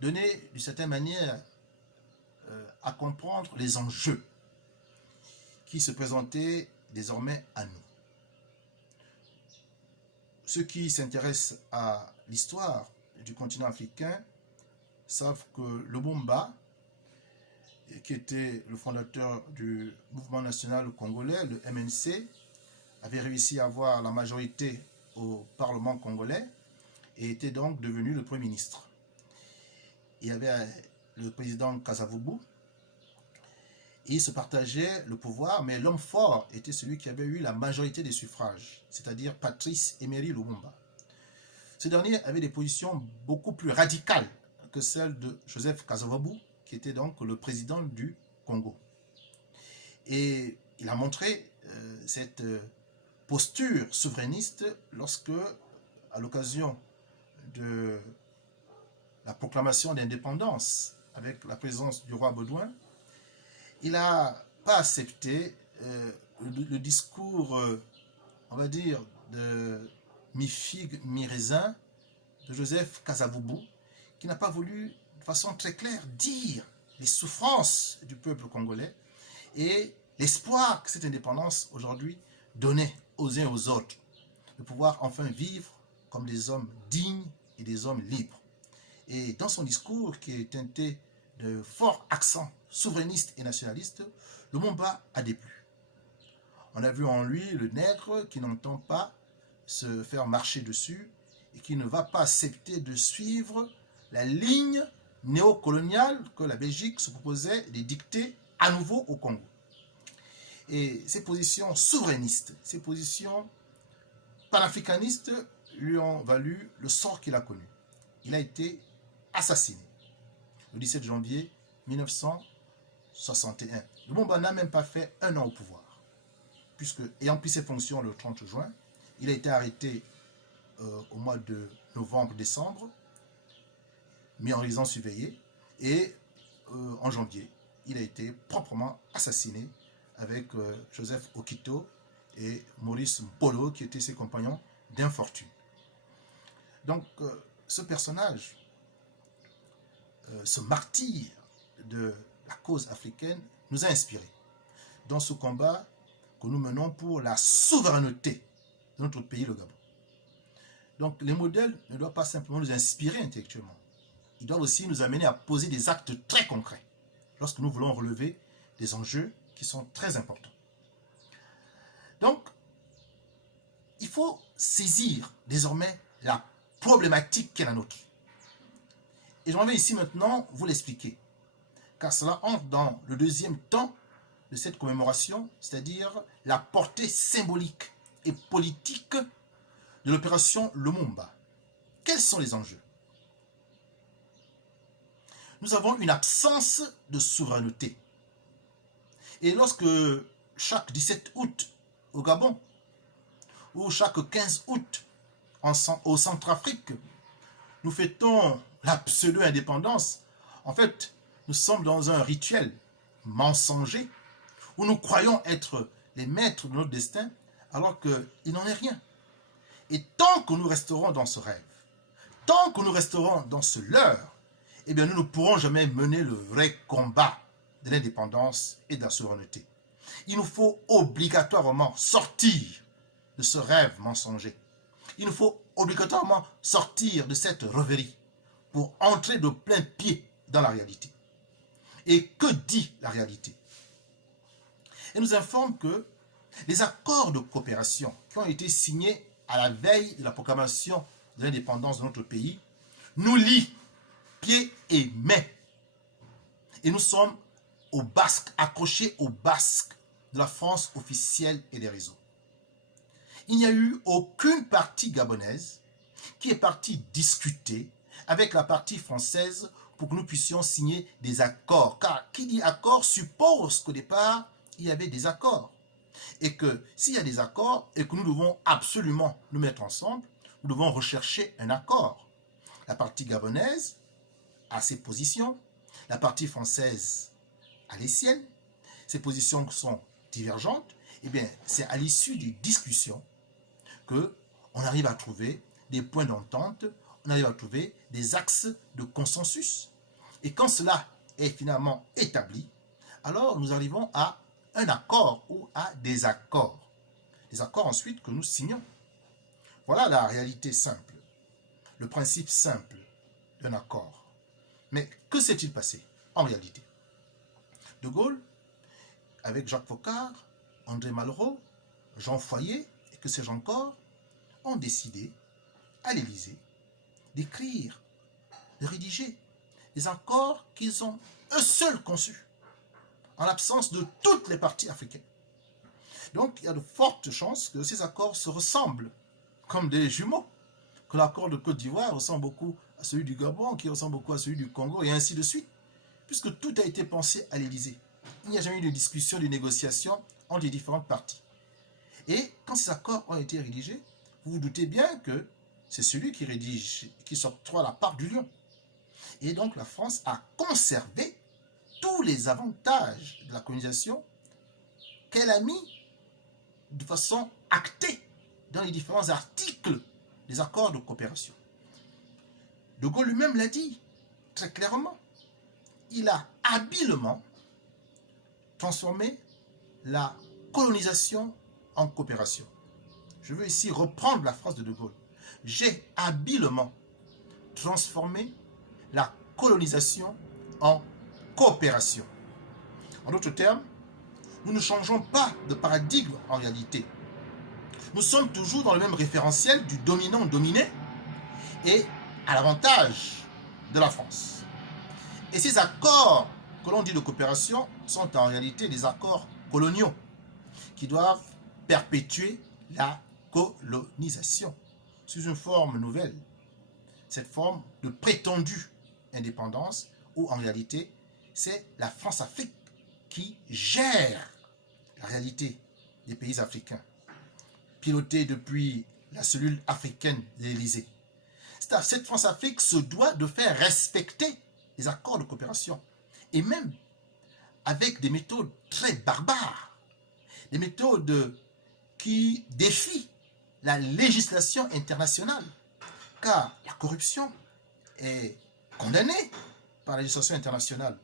donnait d'une certaine manière à comprendre les enjeux qui se présentaient désormais à nous. Ceux qui s'intéressent à l'histoire du continent africain savent que Lumumba, qui était le fondateur du mouvement national congolais, le MNC, avait réussi à avoir la majorité au Parlement congolais et était donc devenu le Premier ministre. Il y avait le président Kasavubu, et ils se partageaient le pouvoir, mais l'homme fort était celui qui avait eu la majorité des suffrages, c'est-à-dire Patrice Emery Lumumba. Ce dernier avait des positions beaucoup plus radicales que celles de Joseph Kasavubu, qui était donc le président du Congo. Et il a montré cette posture souverainiste lorsque, à l'occasion de la proclamation d'indépendance avec la présence du roi Baudouin, il n'a pas accepté le discours, on va dire, de mi-figue, mi-raisin de Joseph Kasavubu, qui n'a pas voulu, de façon très claire, dire les souffrances du peuple congolais et l'espoir que cette indépendance, aujourd'hui, donnait aux uns et aux autres, de pouvoir enfin vivre comme des hommes dignes et des hommes libres. Et dans son discours, qui est teinté de forts accents souverainistes et nationalistes, Lumumba a déplu. On a vu en lui le nègre qui n'entend pas se faire marcher dessus et qui ne va pas accepter de suivre la ligne néocoloniale que la Belgique se proposait de dicter à nouveau au Congo. Et ces positions souverainistes, ces positions panafricanistes lui ont valu le sort qu'il a connu. Il a été assassiné le 17 janvier 1961. Lumumba n'a même pas fait un an au pouvoir, puisque, ayant pris ses fonctions le 30 juin, il a été arrêté au mois de novembre-décembre, mis en résidence surveillée, et en janvier, il a été proprement assassiné avec Joseph Okito et Maurice Mpolo, qui étaient ses compagnons d'infortune. Donc, ce personnage, ce martyr de la cause africaine, nous a inspirés dans ce combat que nous menons pour la souveraineté de notre pays, le Gabon. Donc, les modèles ne doivent pas simplement nous inspirer intellectuellement. Ils doivent aussi nous amener à poser des actes très concrets lorsque nous voulons relever des enjeux qui sont très importants. Donc, il faut saisir désormais la problématique qui est la nôtre. Et j'en vais ici maintenant vous l'expliquer, car cela entre dans le deuxième temps de cette commémoration, c'est-à-dire la portée symbolique et politique de l'opération Lumumba. Quels sont les enjeux? nous avons une absence de souveraineté. Et lorsque chaque 17 août au Gabon, ou chaque 15 août au Centrafrique, nous fêtons la pseudo-indépendance, en fait, nous sommes dans un rituel mensonger où nous croyons être les maîtres de notre destin alors qu'il n'en est rien. Et tant que nous resterons dans ce rêve, tant que nous resterons dans ce leurre, eh bien nous ne pourrons jamais mener le vrai combat de l'indépendance et de la souveraineté. Il nous faut obligatoirement sortir de ce rêve mensonger. Il nous faut obligatoirement sortir de cette rêverie pour entrer de plein pied dans la réalité. Et que dit la réalité? Elle nous informe que les accords de coopération qui ont été signés à la veille de la proclamation de l'indépendance de notre pays nous lient pieds et mains. Et nous sommes au basque, accrochés au basque de la France officielle et des réseaux. Il n'y a eu aucune partie gabonaise qui est partie discuter avec la partie française pour que nous puissions signer des accords. Car qui dit accord suppose qu'au départ, il y avait des accords. Et que s'il y a des accords et que nous devons absolument nous mettre ensemble, nous devons rechercher un accord. La partie gabonaise a ses positions, la partie française a les siennes, ces positions sont divergentes, et bien c'est à l'issue des discussions qu'on arrive à trouver des points d'entente, on arrive à trouver des axes de consensus. Et quand cela est finalement établi, alors nous arrivons à un accord ou à des accords. Des accords ensuite que nous signons. Voilà la réalité simple, le principe simple d'un accord. Mais que s'est-il passé en réalité? De Gaulle, avec Jacques Foccart, André Malraux, Jean Foyer, et que sais-je encore, ont décidé à l'Élysée d'écrire, de rédiger des accords qu'ils ont eux seuls conçus, en l'absence de toutes les parties africaines. Donc, il y a de fortes chances que ces accords se ressemblent, comme des jumeaux, que l'accord de Côte d'Ivoire ressemble beaucoup à celui du Gabon, qui ressemble beaucoup à celui du Congo, et ainsi de suite, puisque tout a été pensé à l'Élysée. Il n'y a jamais eu de discussion, de négociation entre les différentes parties. Et quand ces accords ont été rédigés, vous vous doutez bien que c'est celui qui rédige, qui s'octroie la part du lion. Et donc la France a conservé tous les avantages de la colonisation qu'elle a mis de façon actée dans les différents articles des accords de coopération. De Gaulle lui-même l'a dit très clairement. Il a habilement transformé la colonisation en coopération. Je veux ici reprendre la phrase de De Gaulle. J'ai habilement transformé la colonisation en coopération. En d'autres termes, nous ne changeons pas de paradigme en réalité. Nous sommes toujours dans le même référentiel du dominant-dominé et à l'avantage de la France. Et ces accords que l'on dit de coopération sont en réalité des accords coloniaux qui doivent perpétuer la colonisation sous une forme nouvelle, cette forme de prétendue indépendance où en réalité c'est la France-Afrique qui gère la réalité des pays africains, pilotée depuis la cellule africaine de l'Élysée. Cette France-Afrique se doit de faire respecter les accords de coopération, et même avec des méthodes très barbares, des méthodes qui défient la législation internationale, car la corruption est condamnée par la législation internationale.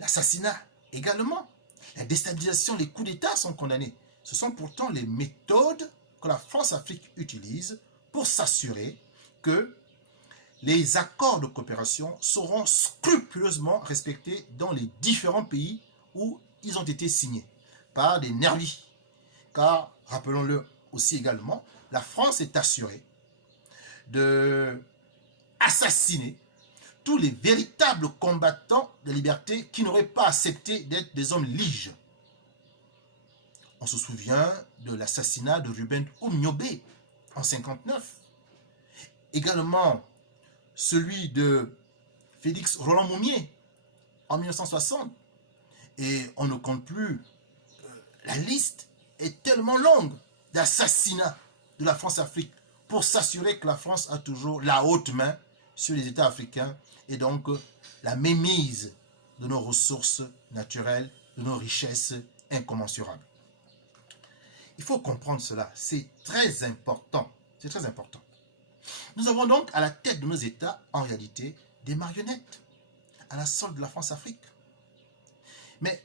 L'assassinat également, la déstabilisation, les coups d'État sont condamnés. Ce sont pourtant les méthodes que la France-Afrique utilise pour s'assurer que les accords de coopération seront scrupuleusement respectés dans les différents pays où ils ont été signés par des nervis. Car, rappelons-le aussi également, la France est assurée de assassiner tous les véritables combattants de liberté qui n'auraient pas accepté d'être des hommes liges. On se souvient de l'assassinat de Ruben Oumniobé en 1959. Également celui de Félix Roland Moumier en 1960. Et on ne compte plus. La liste est tellement longue d'assassinats de la France-Afrique pour s'assurer que la France a toujours la haute main sur les États africains et donc la mainmise de nos ressources naturelles, de nos richesses incommensurables. Il faut comprendre cela, c'est très important. C'est très important. Nous avons donc à la tête de nos États, en réalité, des marionnettes à la solde de la France-Afrique. Mais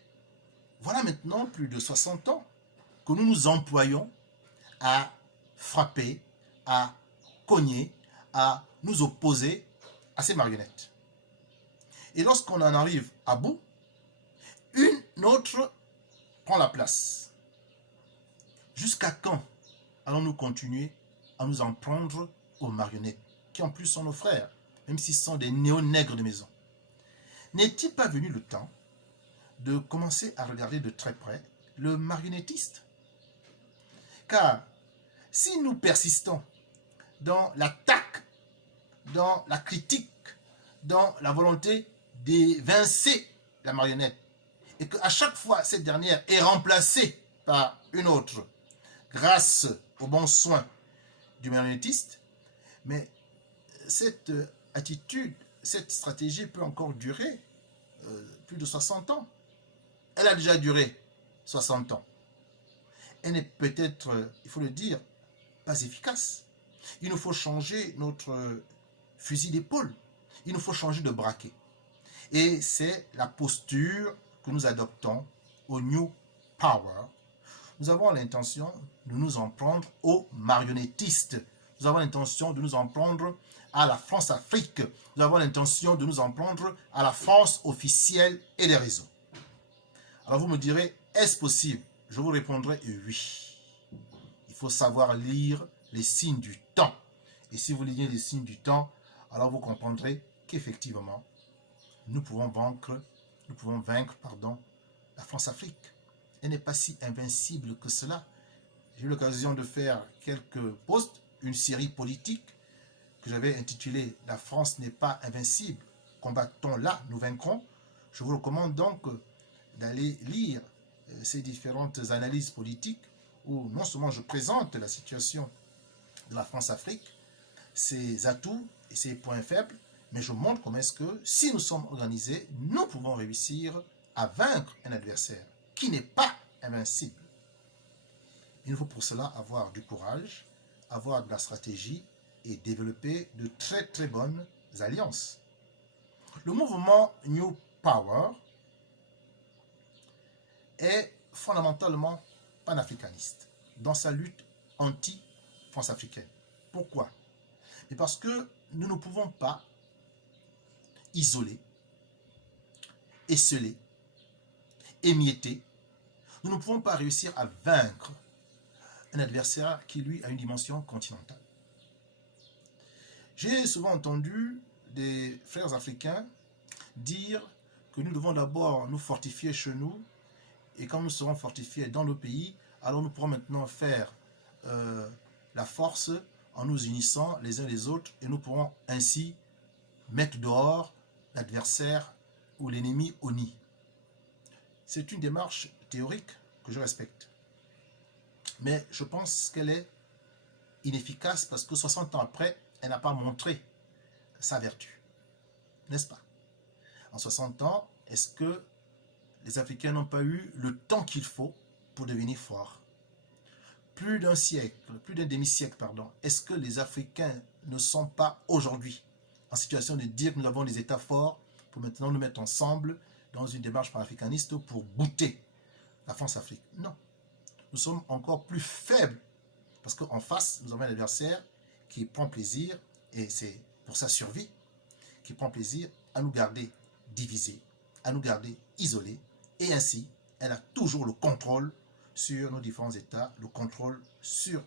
voilà maintenant plus de 60 ans que nous nous employons à frapper, à cogner, à nous opposer à ces marionnettes. Et lorsqu'on en arrive à bout, une autre prend la place. Jusqu'à quand allons-nous continuer à nous en prendre aux marionnettes, qui en plus sont nos frères, même s'ils sont des néo-nègres de maison? N'est-il pas venu le temps de commencer à regarder de très près le marionnettiste? Car si nous persistons dans l'attaque, dans la critique, dans la volonté d'évincer la marionnette, et qu'à chaque fois cette dernière est remplacée par une autre, grâce aux bons soins du marionnettiste, mais cette attitude, cette stratégie peut encore durer plus de 60 ans. Elle a déjà duré 60 ans. Elle n'est peut-être, il faut le dire, pas efficace. Il nous faut changer notre fusil d'épaule. Il nous faut changer de braquet. Et c'est la posture que nous adoptons au New Power. Nous avons l'intention de nous en prendre aux marionnettistes. Nous avons l'intention de nous en prendre à la France-Afrique. Nous avons l'intention de nous en prendre à la France officielle et des réseaux. Alors vous me direz, est-ce possible? Je vous répondrai oui. Il faut savoir lire les signes du temps. Et si vous lisez les signes du temps, alors vous comprendrez qu'effectivement, nous pouvons vaincre la France-Afrique. Elle n'est pas si invincible que cela. J'ai eu l'occasion de faire quelques posts, une série politique que j'avais intitulée « La France n'est pas invincible, combattons-la, nous vaincrons ». Je vous recommande donc d'aller lire ces différentes analyses politiques où non seulement je présente la situation de la France-Afrique, ses atouts et ses points faibles, mais je montre comment est-ce que, si nous sommes organisés, nous pouvons réussir à vaincre un adversaire qui n'est pas invincible. Il nous faut pour cela avoir du courage, avoir de la stratégie et développer de très très bonnes alliances. Le mouvement New Power est fondamentalement panafricaniste dans sa lutte anti-France africaine. Pourquoi? Et parce que nous ne pouvons pas isoler, esseler, émietter. Nous ne pouvons pas réussir à vaincre un adversaire qui, lui, a une dimension continentale. J'ai souvent entendu des frères africains dire que nous devons d'abord nous fortifier chez nous, et quand nous serons fortifiés dans nos pays, alors nous pourrons maintenant faire la force en nous unissant les uns les autres, et nous pourrons ainsi mettre dehors l'adversaire ou l'ennemi au nid. C'est une démarche théorique que je respecte. Mais je pense qu'elle est inefficace parce que 60 ans après, elle n'a pas montré sa vertu. N'est-ce pas? En 60 ans, est-ce que les Africains n'ont pas eu le temps qu'il faut pour devenir forts? Plus d'un siècle, plus d'un demi-siècle, pardon. Est-ce que les Africains ne sont pas aujourd'hui en situation de dire que nous avons des États forts pour maintenant nous mettre ensemble dans une démarche panafricaniste pour bouter la France-Afrique? Non. Nous sommes encore plus faibles parce qu'en face, nous avons un adversaire qui prend plaisir, et c'est pour sa survie, qui prend plaisir à nous garder divisés, à nous garder isolés, et ainsi, elle a toujours le contrôle sur nos différents États, le contrôle sur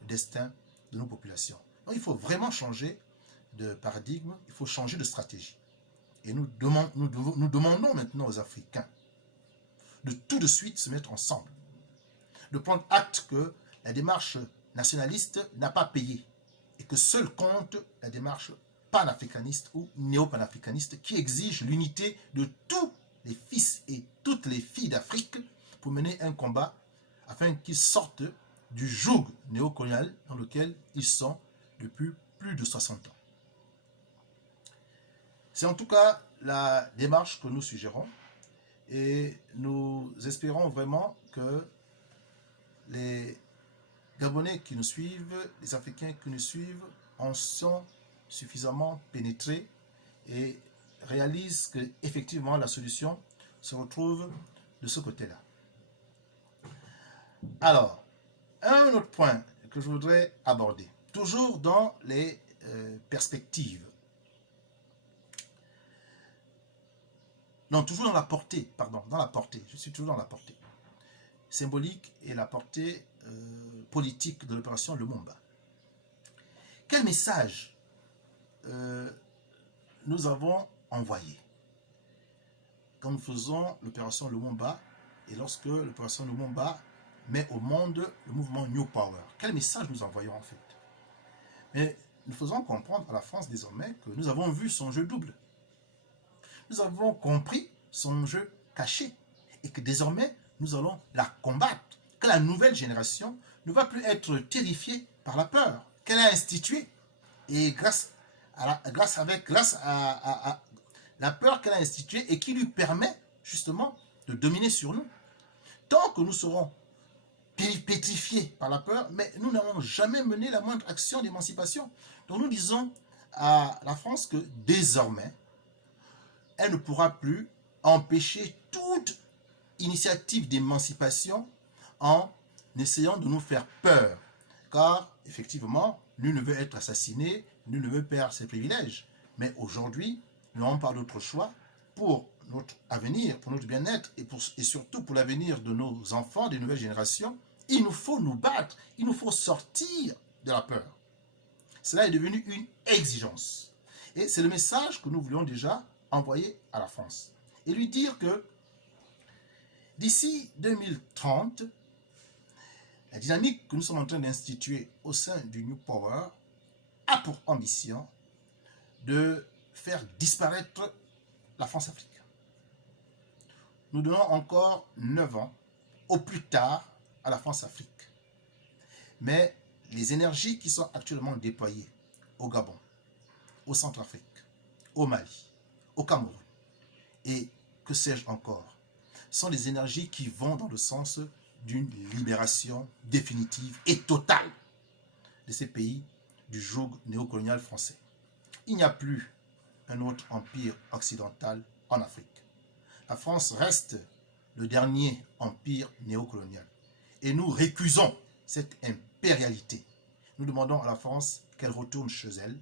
le destin de nos populations. Donc il faut vraiment changer de paradigme, il faut changer de stratégie. Et nous demandons maintenant aux Africains de tout de suite se mettre ensemble, de prendre acte que la démarche nationaliste n'a pas payé et que seul compte la démarche panafricaniste ou néo-panafricaniste qui exige l'unité de tous les fils et toutes les filles d'Afrique pour mener un combat afin qu'ils sortent du joug néocolonial dans lequel ils sont depuis plus de 60 ans. C'est en tout cas la démarche que nous suggérons et nous espérons vraiment que les Gabonais qui nous suivent, les Africains qui nous suivent en sont suffisamment pénétrés et réalisent que effectivement la solution se retrouve de ce côté-là. Alors, un autre point que je voudrais aborder, toujours dans les perspectives. Non, toujours dans la portée, pardon, dans la portée, je suis toujours dans la portée symbolique et la portée politique de l'opération Lumumba. Quel message nous avons envoyé quand nous faisons l'opération Lumumba et lorsque l'opération Lumumba met au monde le mouvement New Power? Quel message nous envoyons en fait? Mais nous faisons comprendre à la France désormais que nous avons vu son jeu double. Nous avons compris son jeu caché et que désormais nous allons la combattre, que la nouvelle génération ne va plus être terrifiée par la peur qu'elle a instituée et grâce à la peur qu'elle a instituée et qui lui permet justement de dominer sur nous. Tant que nous serons pétrifiés par la peur, mais nous n'avons jamais mené la moindre action d'émancipation. Donc nous disons à la France que désormais, elle ne pourra plus empêcher toute initiative d'émancipation en essayant de nous faire peur. Car, effectivement, nul ne veut être assassiné, nul ne veut perdre ses privilèges. Mais aujourd'hui, nous n'avons pas d'autre choix pour notre avenir, pour notre bien-être et surtout pour l'avenir de nos enfants, des nouvelles générations. Il nous faut nous battre, il nous faut sortir de la peur. Cela est devenu une exigence. Et c'est le message que nous voulions déjà envoyer à la France. Et lui dire que d'ici 2030, la dynamique que nous sommes en train d'instituer au sein du New Power a pour ambition de faire disparaître la France-Afrique. Nous donnons encore 9 ans, au plus tard, à la France-Afrique. Mais les énergies qui sont actuellement déployées au Gabon, au Centrafrique, au Mali, au Cameroun, et que sais-je encore, sont des énergies qui vont dans le sens d'une libération définitive et totale de ces pays du joug néocolonial français. Il n'y a plus un autre empire occidental en Afrique. La France reste le dernier empire néocolonial. Et nous récusons cette impérialité. Nous demandons à la France qu'elle retourne chez elle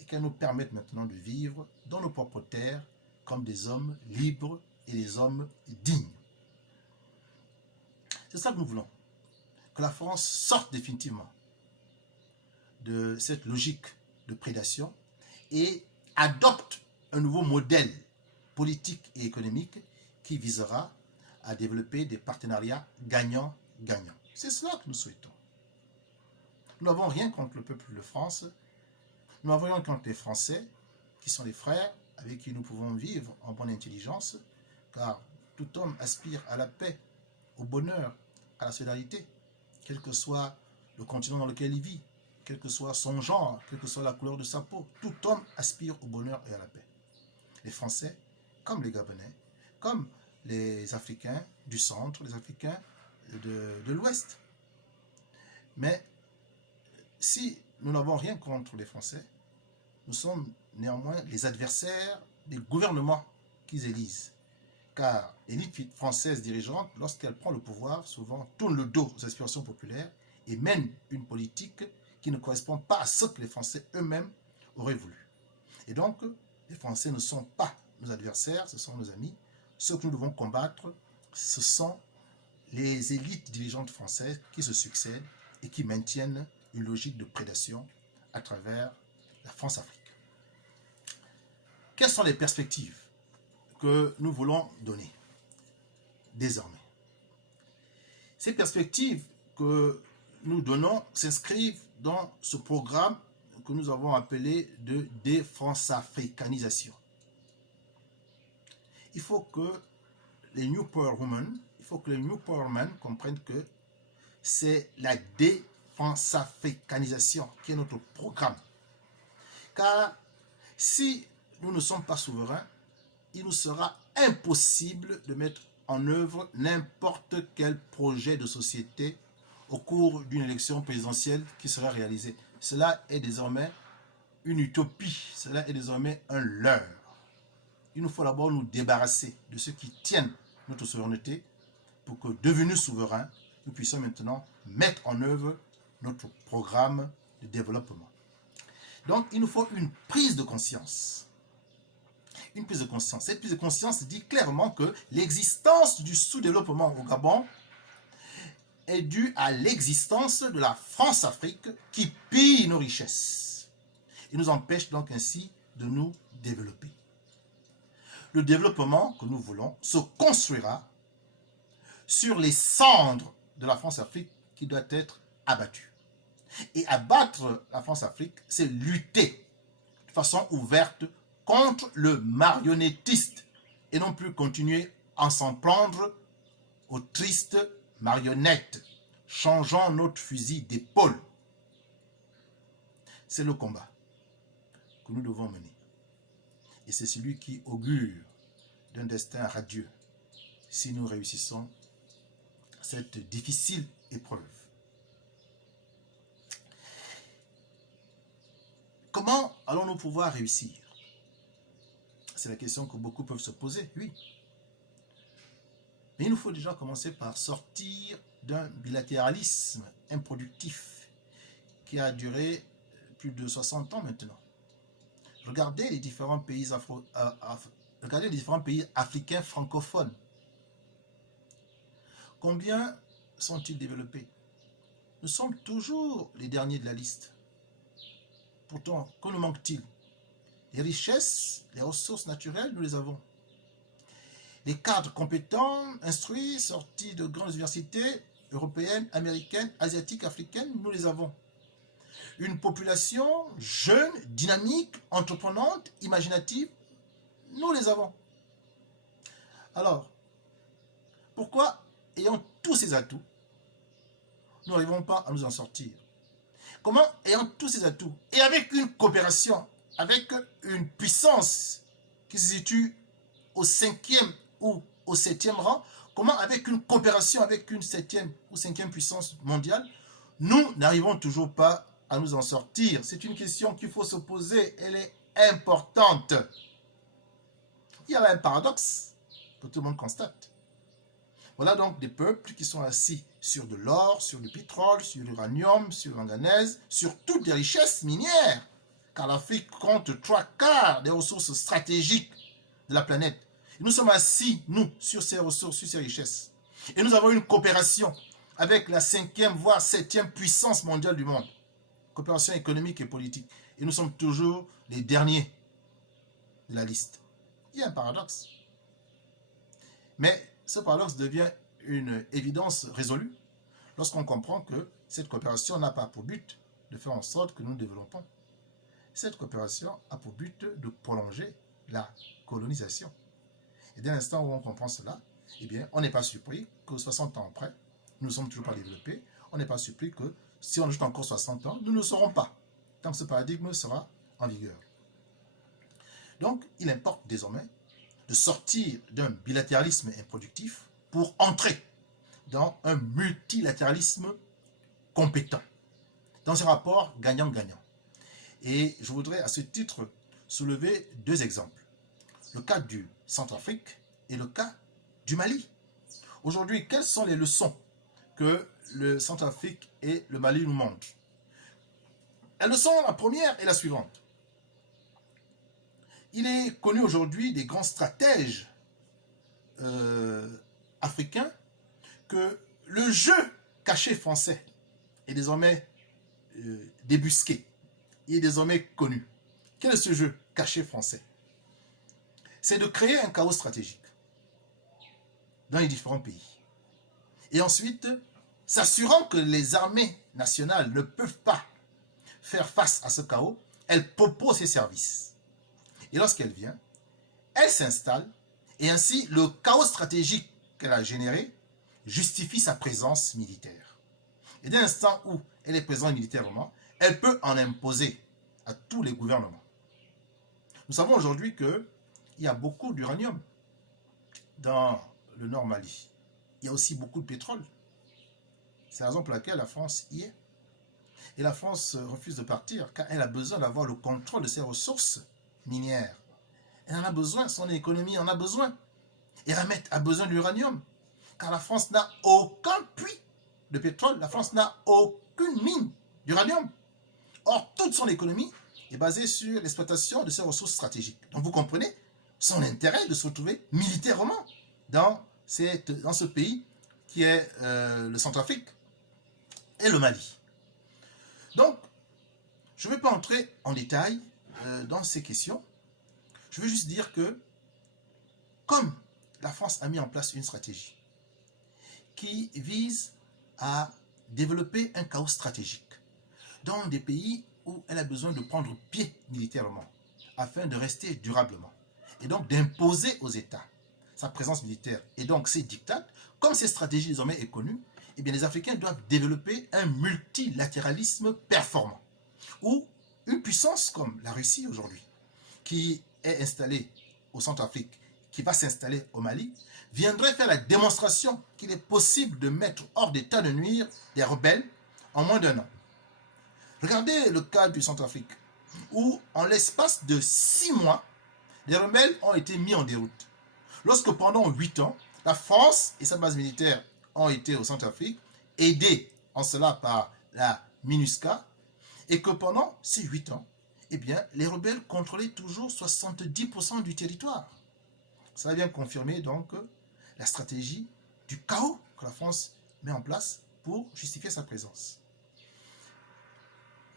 et qu'elle nous permette maintenant de vivre dans nos propres terres comme des hommes libres et des hommes dignes. C'est ça que nous voulons. Que la France sorte définitivement de cette logique de prédation et adopte un nouveau modèle politique et économique qui visera à développer des partenariats gagnant-gagnant. C'est cela que nous souhaitons. Nous n'avons rien contre le peuple de France. Nous n'avons rien contre les Français, qui sont les frères avec qui nous pouvons vivre en bonne intelligence, car tout homme aspire à la paix, au bonheur, à la solidarité, quel que soit le continent dans lequel il vit, quel que soit son genre, quelle que soit la couleur de sa peau. Tout homme aspire au bonheur et à la paix. Les Français, comme les Gabonais, comme les Africains du centre, les Africains de l'Ouest. Mais si nous n'avons rien contre les Français, nous sommes néanmoins les adversaires des gouvernements qu'ils élisent. Car l'élite française dirigeante, lorsqu'elle prend le pouvoir, souvent tourne le dos aux aspirations populaires et mène une politique qui ne correspond pas à ce que les Français eux-mêmes auraient voulu. Et donc, les Français ne sont pas nos adversaires, ce sont nos amis. Ce que nous devons combattre, ce sont les élites dirigeantes françaises qui se succèdent et qui maintiennent une logique de prédation à travers la France-Afrique. Quelles sont les perspectives que nous voulons donner désormais? Ces perspectives que nous donnons s'inscrivent dans ce programme que nous avons appelé de défrançafricanisation. Il faut que les New Power Women, comprennent que c'est la défrançafricanisation qui est notre programme. Car si nous ne sommes pas souverains, il nous sera impossible de mettre en œuvre n'importe quel projet de société au cours d'une élection présidentielle qui sera réalisée. Cela est désormais une utopie, cela est désormais un leurre. Il nous faut d'abord nous débarrasser de ceux qui tiennent notre souveraineté pour que, devenus souverains, nous puissions maintenant mettre en œuvre notre programme de développement. Donc, il nous faut une prise de conscience. Une prise de conscience. Cette prise de conscience dit clairement que l'existence du sous-développement au Gabon est due à l'existence de la France-Afrique qui pille nos richesses et nous empêche donc ainsi de nous développer. Le développement que nous voulons se construira sur les cendres de la France-Afrique qui doit être abattue. Et abattre la France-Afrique, c'est lutter de façon ouverte contre le marionnettiste et non plus continuer à s'en prendre aux tristes marionnettes. Changeons notre fusil d'épaule. C'est le combat que nous devons mener. Et c'est celui qui augure d'un destin radieux si nous réussissons cette difficile épreuve. Comment allons-nous pouvoir réussir? C'est la question que beaucoup peuvent se poser, oui. Mais il nous faut déjà commencer par sortir d'un bilatéralisme improductif qui a duré plus de 60 ans maintenant. Regardez les différents pays, africains francophones. Combien sont-ils développés? Nous sommes toujours les derniers de la liste. Pourtant, que nous manque-t-il? Les richesses, les ressources naturelles, nous les avons. Les cadres compétents, instruits, sortis de grandes universités européennes, américaines, asiatiques, africaines, nous les avons. Une population jeune, dynamique, entreprenante, imaginative, nous les avons. Alors, pourquoi, ayant tous ces atouts, nous n'arrivons pas à nous en sortir? Comment, ayant tous ces atouts, et avec une coopération, avec une puissance qui se situe au 5e ou au 7e rang, comment avec une coopération avec une 7e ou 5e puissance mondiale, nous n'arrivons toujours pas à nous en sortir? C'est une question qu'il faut se poser, elle est importante. Il y a là un paradoxe que tout le monde constate. Voilà donc des peuples qui sont assis sur de l'or, sur du pétrole, sur l'uranium, sur le manganèse, sur toutes les richesses minières, car l'Afrique compte 3/4 des ressources stratégiques de la planète. Et nous sommes assis, nous, sur ces ressources, sur ces richesses. Et nous avons une coopération avec la 5e, voire 7e puissance mondiale du monde. Coopération économique et politique. Et nous sommes toujours les derniers de la liste. Il y a un paradoxe. Mais ce paradoxe devient une évidence résolue lorsqu'on comprend que cette coopération n'a pas pour but de faire en sorte que nous développons. Cette coopération a pour but de prolonger la colonisation. Et dès l'instant où on comprend cela, eh bien, on n'est pas surpris que 60 ans après, nous ne sommes toujours pas développés. On n'est pas surpris que si on ajoute encore 60 ans, nous ne le serons pas, tant que ce paradigme sera en vigueur. Donc, il importe désormais de sortir d'un bilatéralisme improductif pour entrer dans un multilatéralisme compétent, dans un rapport gagnant-gagnant. Et je voudrais à ce titre soulever 2 exemples. Le cas du Centrafrique et le cas du Mali. Aujourd'hui, quelles sont les leçons que le Centrafrique et le Mali nous montrent? La leçon, la première, est la suivante. Il est connu aujourd'hui des grands stratèges africains que le jeu caché français est désormais débusqué. Il est désormais connu. Quel est ce jeu caché français? C'est de créer un chaos stratégique dans les différents pays. Et ensuite, s'assurant que les armées nationales ne peuvent pas faire face à ce chaos, elle propose ses services. Et lorsqu'elle vient, elle s'installe et ainsi le chaos stratégique qu'elle a généré justifie sa présence militaire. Et dès l'instant où elle est présente militairement, elle peut en imposer à tous les gouvernements. Nous savons aujourd'hui qu'il y a beaucoup d'uranium dans le Nord Mali. Il y a aussi beaucoup de pétrole. C'est la raison pour laquelle la France y est. Et la France refuse de partir car elle a besoin d'avoir le contrôle de ses ressources minières. Elle en a besoin, son économie en a besoin. Et Ramet a besoin de l'uranium car la France n'a aucun puits de pétrole, la France n'a aucune mine d'uranium. Or, toute son économie est basée sur l'exploitation de ses ressources stratégiques. Donc vous comprenez son intérêt de se retrouver militairement dans ce pays qui est le Centrafrique et le Mali. Donc, je ne vais pas entrer en détail dans ces questions. Je veux juste dire que, comme la France a mis en place une stratégie qui vise à développer un chaos stratégique dans des pays où elle a besoin de prendre pied militairement afin de rester durablement et donc d'imposer aux États sa présence militaire et donc ses dictats, comme cette stratégie désormais est connue, eh bien les Africains doivent développer un multilatéralisme performant où une puissance comme la Russie aujourd'hui, qui est installée au Centrafrique, qui va s'installer au Mali, viendrait faire la démonstration qu'il est possible de mettre hors d'état de nuire des rebelles en moins d'1 an. Regardez le cas du Centrafrique, où en l'espace de 6 mois, les rebelles ont été mis en déroute. Lorsque pendant 8 ans, la France et sa base militaire ont été au Centrafrique, aidés en cela par la MINUSCA, et que pendant ces 8 ans, eh bien, les rebelles contrôlaient toujours 70% du territoire. Ça vient confirmer donc la stratégie du chaos que la France met en place pour justifier sa présence.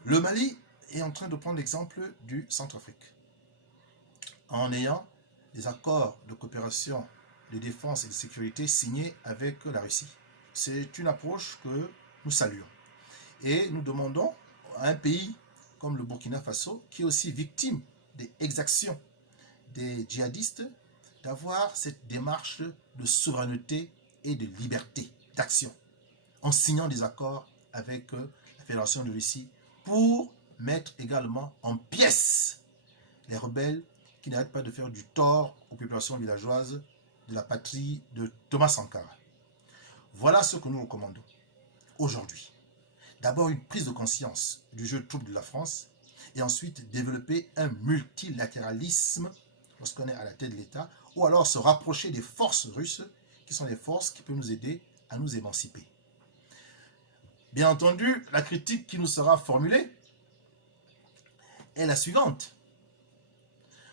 Le Mali est en train de prendre l'exemple du Centrafrique en ayant des accords de coopération de défense et de sécurité signés avec la Russie. C'est une approche que nous saluons. Et nous demandons à un pays comme le Burkina Faso, qui est aussi victime des exactions des djihadistes, d'avoir cette démarche de souveraineté et de liberté d'action en signant des accords avec la Fédération de Russie pour mettre également en pièces les rebelles qui n'arrêtent pas de faire du tort aux populations villageoises de la patrie de Thomas Sankara. Voilà ce que nous recommandons aujourd'hui. D'abord une prise de conscience du jeu trouble de la France et ensuite développer un multilatéralisme lorsqu'on est à la tête de l'État ou alors se rapprocher des forces russes qui sont les forces qui peuvent nous aider à nous émanciper. Bien entendu, la critique qui nous sera formulée est la suivante.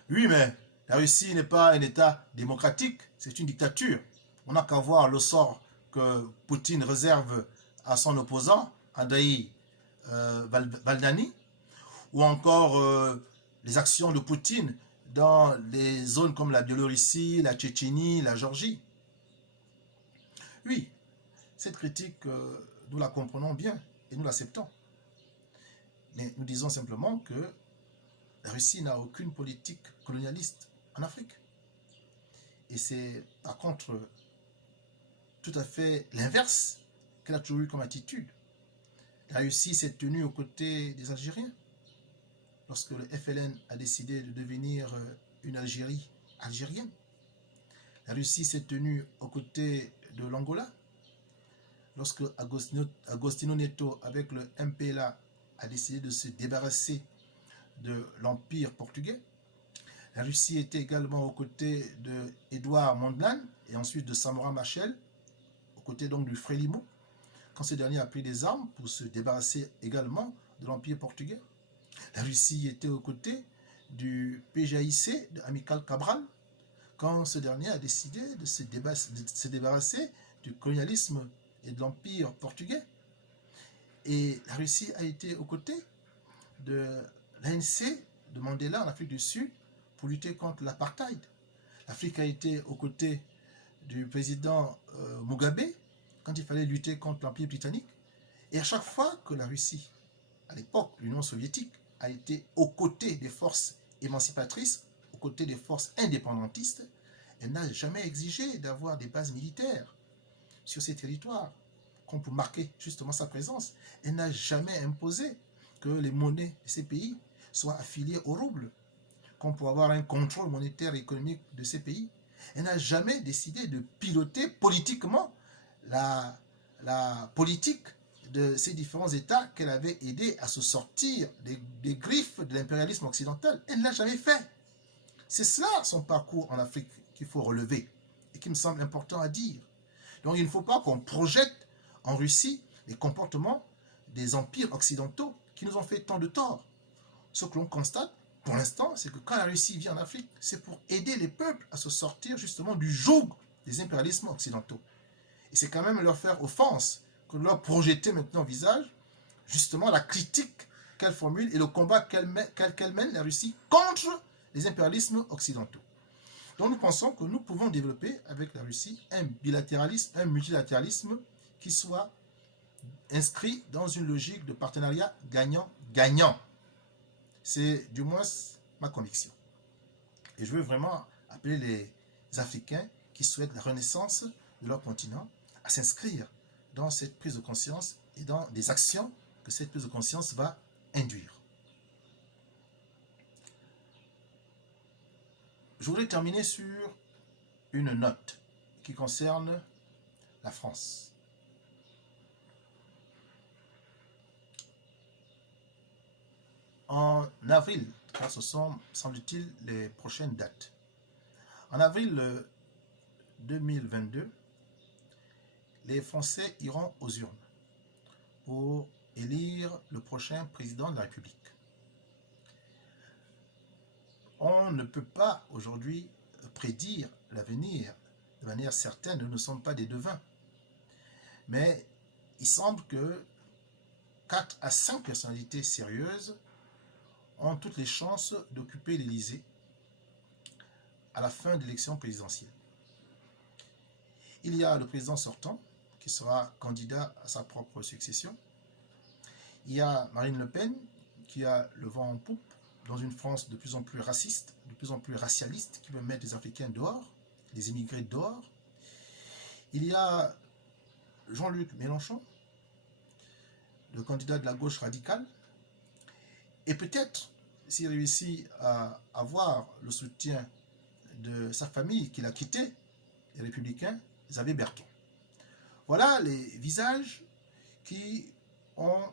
Oui, mais la Russie n'est pas un État démocratique, c'est une dictature. On n'a qu'à voir le sort que Poutine réserve à son opposant, Andreï Valdani, ou encore les actions de Poutine dans les zones comme la Biélorussie, la Tchétchénie, la Géorgie. Oui, cette critique, nous la comprenons bien et nous l'acceptons. Mais nous disons simplement que la Russie n'a aucune politique colonialiste en Afrique. Et c'est par contre tout à fait l'inverse qu'elle a toujours eu comme attitude. La Russie s'est tenue aux côtés des Algériens lorsque le FLN a décidé de devenir une Algérie algérienne. La Russie s'est tenue aux côtés de l'Angola lorsque Agostinho Neto, avec le MPLA, a décidé de se débarrasser de l'Empire portugais. La Russie était également aux côtés de Édouard Mondlane et ensuite de Samora Machel, aux côtés donc du Frélimo, quand ce dernier a pris des armes pour se débarrasser également de l'Empire portugais. La Russie était aux côtés du PJIC, de Amical Cabral, quand ce dernier a décidé de se débarrasser du colonialisme et de l'Empire portugais. Et la Russie a été aux côtés de l'ANC de Mandela en Afrique du Sud pour lutter contre l'apartheid. L'Afrique a été aux côtés du président Mugabe quand il fallait lutter contre l'Empire britannique. Et à chaque fois que la Russie à l'époque, l'Union soviétique a été aux côtés des forces émancipatrices, aux côtés des forces indépendantistes. Elle n'a jamais exigé d'avoir des bases militaires sur ces territoires, comme pour marquer justement sa présence. Elle n'a jamais imposé que les monnaies de ces pays soient affiliées au rouble, comme pour avoir un contrôle monétaire et économique de ces pays. Elle n'a jamais décidé de piloter politiquement la politique de ces différents États qu'elle avait aidé à se sortir des griffes de l'impérialisme occidental. Elle ne l'a jamais fait. C'est cela son parcours en Afrique qu'il faut relever et qui me semble important à dire. Donc il ne faut pas qu'on projette en Russie les comportements des empires occidentaux qui nous ont fait tant de tort. Ce que l'on constate pour l'instant, c'est que quand la Russie vient en Afrique, c'est pour aider les peuples à se sortir justement du joug des impérialismes occidentaux. Et c'est quand même leur faire offense que de leur projeter maintenant au visage justement la critique qu'elle formule et le combat qu'elle mène, la Russie, contre les impérialismes occidentaux. Donc nous pensons que nous pouvons développer avec la Russie un bilatéralisme, un multilatéralisme qui soit inscrit dans une logique de partenariat gagnant-gagnant. C'est du moins ma conviction. Et je veux vraiment appeler les Africains qui souhaitent la renaissance de leur continent à s'inscrire dans cette prise de conscience et dans des actions que cette prise de conscience va induire. Je voudrais terminer sur une note qui concerne la France. En avril, car ce sont, semble-t-il, les prochaines dates. En avril 2022, les Français iront aux urnes pour élire le prochain président de la République. On ne peut pas aujourd'hui prédire l'avenir de manière certaine, nous ne sommes pas des devins. Mais il semble que 4 à 5 personnalités sérieuses ont toutes les chances d'occuper l'Élysée à la fin de l'élection présidentielle. Il y a le président sortant, qui sera candidat à sa propre succession. Il y a Marine Le Pen, qui a le vent en poupe, dans une France de plus en plus raciste, de plus en plus racialiste, qui veut mettre les Africains dehors, les immigrés dehors. Il y a Jean-Luc Mélenchon, le candidat de la gauche radicale, et peut-être, s'il réussit à avoir le soutien de sa famille qu'il a quitté, les Républicains, Xavier Bertrand. Voilà les visages qui ont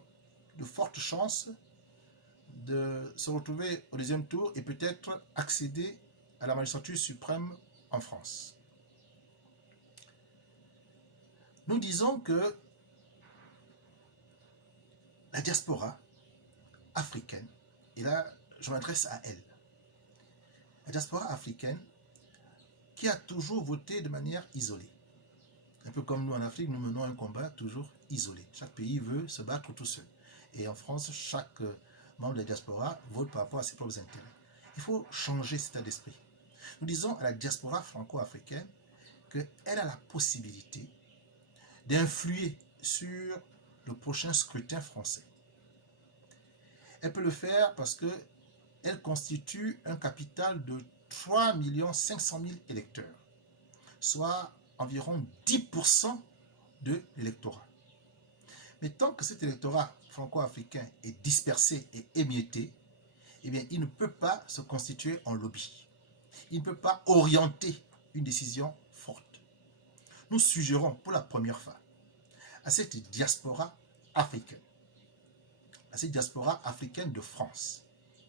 de fortes chances de se retrouver au deuxième tour et peut-être accéder à la magistrature suprême en France. Nous disons que la diaspora africaine, et là je m'adresse à elle, la diaspora africaine qui a toujours voté de manière isolée. Un peu comme nous en Afrique, nous menons un combat toujours isolé. Chaque pays veut se battre tout seul. Et en France, chaque membre de la diaspora vote par rapport à ses propres intérêts. Il faut changer cet état d'esprit. Nous disons à la diaspora franco-africaine qu'elle a la possibilité d'influer sur le prochain scrutin français. Elle peut le faire parce qu'elle constitue un capital de 3 500 000 électeurs, soit environ 10% de l'électorat. Mais tant que cet électorat franco-africain est dispersé et émietté, eh bien, il ne peut pas se constituer en lobby. Il ne peut pas orienter une décision forte. Nous suggérons pour la première fois à cette diaspora africaine, de France,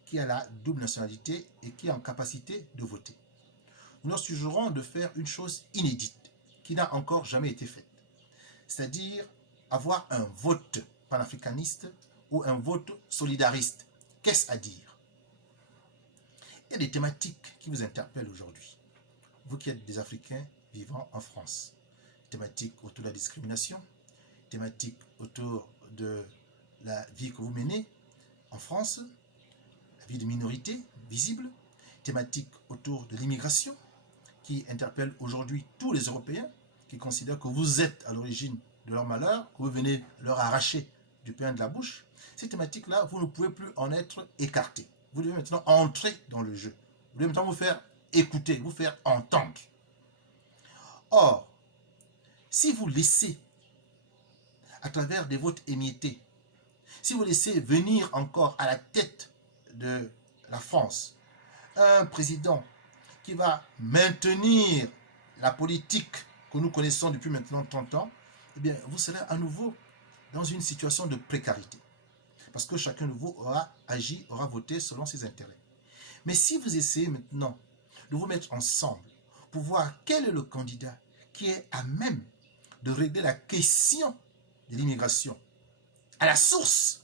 qui a la double nationalité et qui est en capacité de voter. Nous leur suggérons de faire une chose inédite, qui n'a encore jamais été faite, c'est-à-dire avoir un vote panafricaniste ou un vote solidariste. Qu'est-ce à dire? Il y a des thématiques qui vous interpellent aujourd'hui, vous qui êtes des Africains vivant en France. Thématiques autour de la discrimination, thématiques autour de la vie que vous menez en France, la vie de minorités visibles, thématiques autour de l'immigration, qui interpellent aujourd'hui tous les Européens, qui considèrent que vous êtes à l'origine de leur malheur, que vous venez leur arracher du pain de la bouche, ces thématiques-là, vous ne pouvez plus en être écarté. Vous devez maintenant entrer dans le jeu. Vous devez maintenant vous faire écouter, vous faire entendre. Or, si vous laissez, à travers des votes émiettés, si vous laissez venir encore à la tête de la France un président qui va maintenir la politique que nous connaissons depuis maintenant 30 ans, eh bien, vous serez à nouveau dans une situation de précarité. Parce que chacun de vous aura agi, aura voté selon ses intérêts. Mais si vous essayez maintenant de vous mettre ensemble pour voir quel est le candidat qui est à même de régler la question de l'immigration à la source,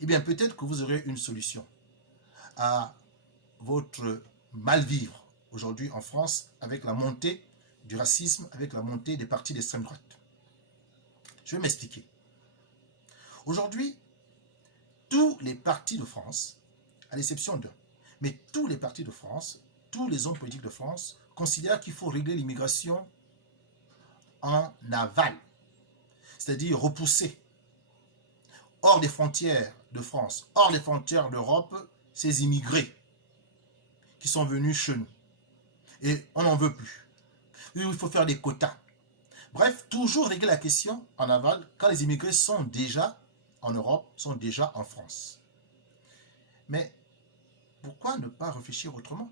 eh bien peut-être que vous aurez une solution à votre mal-vivre aujourd'hui en France avec la montée du racisme, avec la montée des partis d'extrême droite. Je vais m'expliquer. Aujourd'hui, tous les partis de France, à l'exception d'eux, mais tous les partis de France, tous les hommes politiques de France considèrent qu'il faut régler l'immigration en aval, c'est-à-dire repousser hors des frontières de France, hors des frontières d'Europe, ces immigrés qui sont venus chez nous. Et on n'en veut plus. Il faut faire des quotas. Bref, toujours régler la question en aval quand les immigrés sont déjà en Europe, sont déjà en France. Mais pourquoi ne pas réfléchir autrement?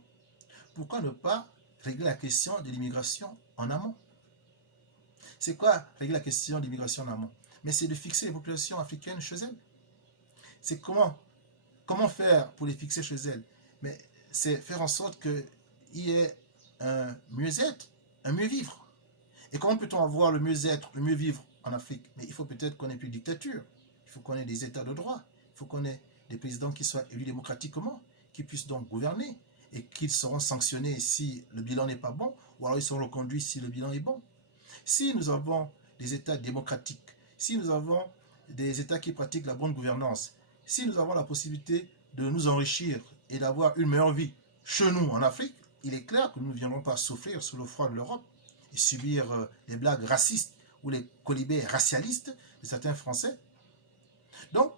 Pourquoi ne pas régler la question de l'immigration en amont? C'est quoi régler la question de l'immigration en amont? Mais c'est de fixer les populations africaines chez elles. C'est comment faire pour les fixer chez elles? Mais c'est faire en sorte qu'il y ait un mieux-être, un mieux-vivre. Et comment peut-on avoir le mieux-être, le mieux-vivre en Afrique? Mais il faut peut-être qu'on ait plus de dictature. Il faut qu'on ait des états de droit. Il faut qu'on ait des présidents qui soient élus démocratiquement, qui puissent donc gouverner et qu'ils seront sanctionnés si le bilan n'est pas bon, ou alors ils seront reconduits si le bilan est bon. Si nous avons des états démocratiques, si nous avons des états qui pratiquent la bonne gouvernance, si nous avons la possibilité de nous enrichir et d'avoir une meilleure vie chez nous en Afrique, il est clair que nous ne viendrons pas souffrir sous le froid de l'Europe et subir les blagues racistes ou les colibés racialistes de certains Français. Donc,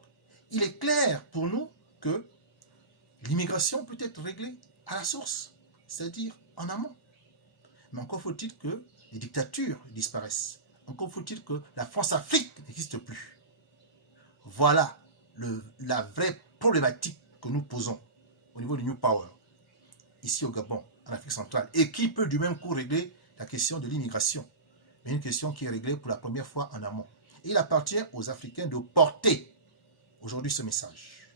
il est clair pour nous que l'immigration peut être réglée à la source, c'est-à-dire en amont. Mais encore faut-il que les dictatures disparaissent. Encore faut-il que la France-Afrique n'existe plus. Voilà la vraie problématique que nous posons au niveau du New Power, ici au Gabon, en Afrique centrale, et qui peut du même coup régler la question de l'immigration, mais une question qui est réglée pour la première fois en amont. Et il appartient aux Africains de porter aujourd'hui ce message.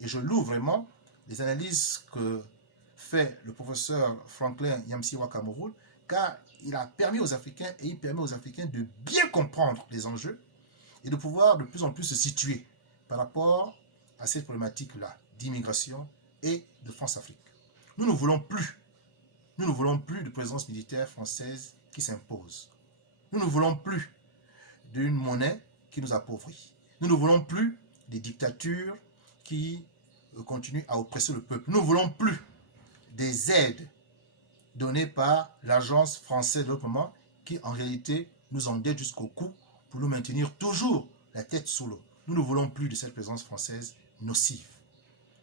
Et je loue vraiment les analyses que fait le professeur Franklin Yamsiwa Kamouroul, car il a permis aux Africains, et il permet aux Africains de bien comprendre les enjeux et de pouvoir de plus en plus se situer par rapport à cette problématique-là d'immigration et de France-Afrique. Nous ne voulons plus de présence militaire française qui s'impose. Nous ne voulons plus d'une monnaie qui nous appauvrit. Nous ne voulons plus des dictatures qui continuent à oppresser le peuple. Nous ne voulons plus des aides données par l'Agence française de développement qui en réalité nous endette jusqu'au cou pour nous maintenir toujours la tête sous l'eau. Nous ne voulons plus de cette présence française nocive.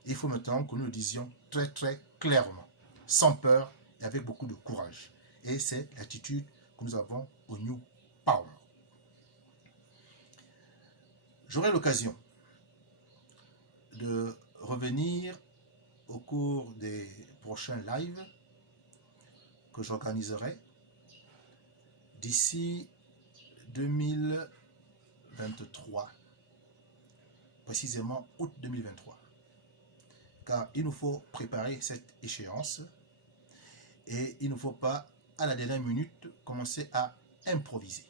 Il faut maintenant que nous le disions très très clairement, sans peur et avec beaucoup de courage. Et c'est l'attitude que nous avons au New Power. J'aurai l'occasion de revenir au cours des prochains lives que j'organiserai d'ici 2023, précisément août 2023. Car il nous faut préparer cette échéance et il ne faut pas, à la dernière minute, commencer à improviser.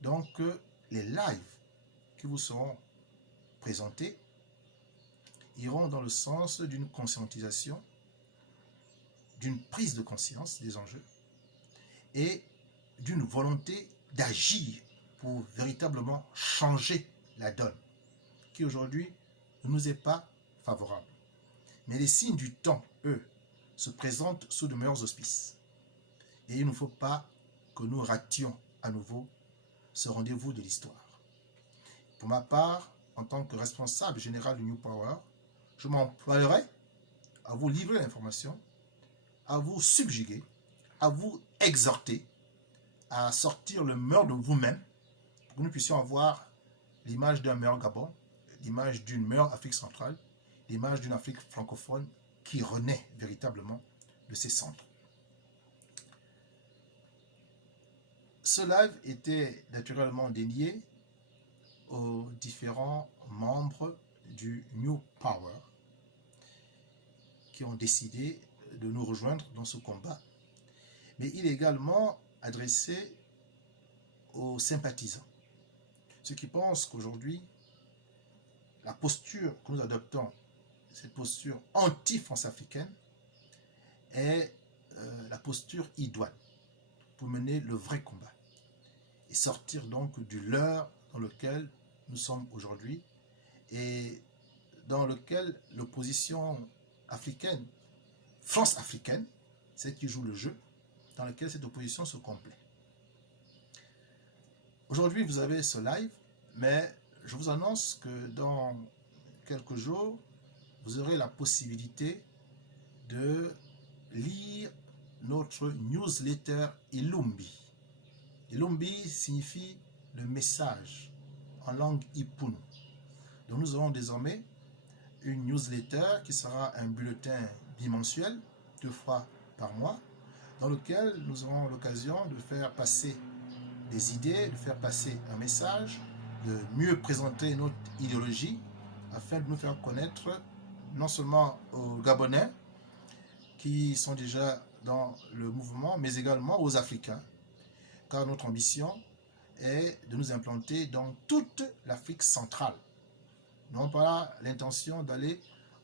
Donc, les lives qui vous seront présentés iront dans le sens d'une conscientisation, d'une prise de conscience des enjeux et d'une volonté d'agir pour véritablement changer la donne qui aujourd'hui ne nous est pas favorable. Mais les signes du temps, eux, se présentent sous de meilleurs auspices. Et il ne faut pas que nous rations à nouveau ce rendez-vous de l'histoire. Pour ma part, en tant que responsable général du New Power, je m'emploierai à vous livrer l'information, à vous subjuguer, à vous exhorter à sortir le meilleur de vous-même pour que nous puissions avoir l'image d'un meilleur Gabon, l'image d'une meilleure Afrique centrale, l'image d'une Afrique francophone qui renaît véritablement de ses cendres. Ce live était naturellement dédié aux différents membres du New Power qui ont décidé de nous rejoindre dans ce combat. Mais il est également adressé aux sympathisants, ceux qui pensent qu'aujourd'hui, la posture que nous adoptons, cette posture anti-France africaine, est la posture idoine pour mener le vrai combat et sortir donc du leurre dans lequel nous sommes aujourd'hui et dans lequel l'opposition africaine, France africaine, c'est qui joue le jeu, dans lequel cette opposition se complaît. Aujourd'hui, vous avez ce live, mais je vous annonce que dans quelques jours, vous aurez la possibilité de lire notre newsletter Ilumbi. Ilumbi signifie le message en langue Ipunu. Donc nous aurons désormais une newsletter qui sera un bulletin bimensuel, 2 fois par mois, dans lequel nous aurons l'occasion de faire passer des idées, de faire passer un message, de mieux présenter notre idéologie, afin de nous faire connaître non seulement aux Gabonais qui sont déjà dans le mouvement, mais également aux Africains, car notre ambition est de nous implanter dans toute l'Afrique centrale. Nous n'avons pas l'intention d'aller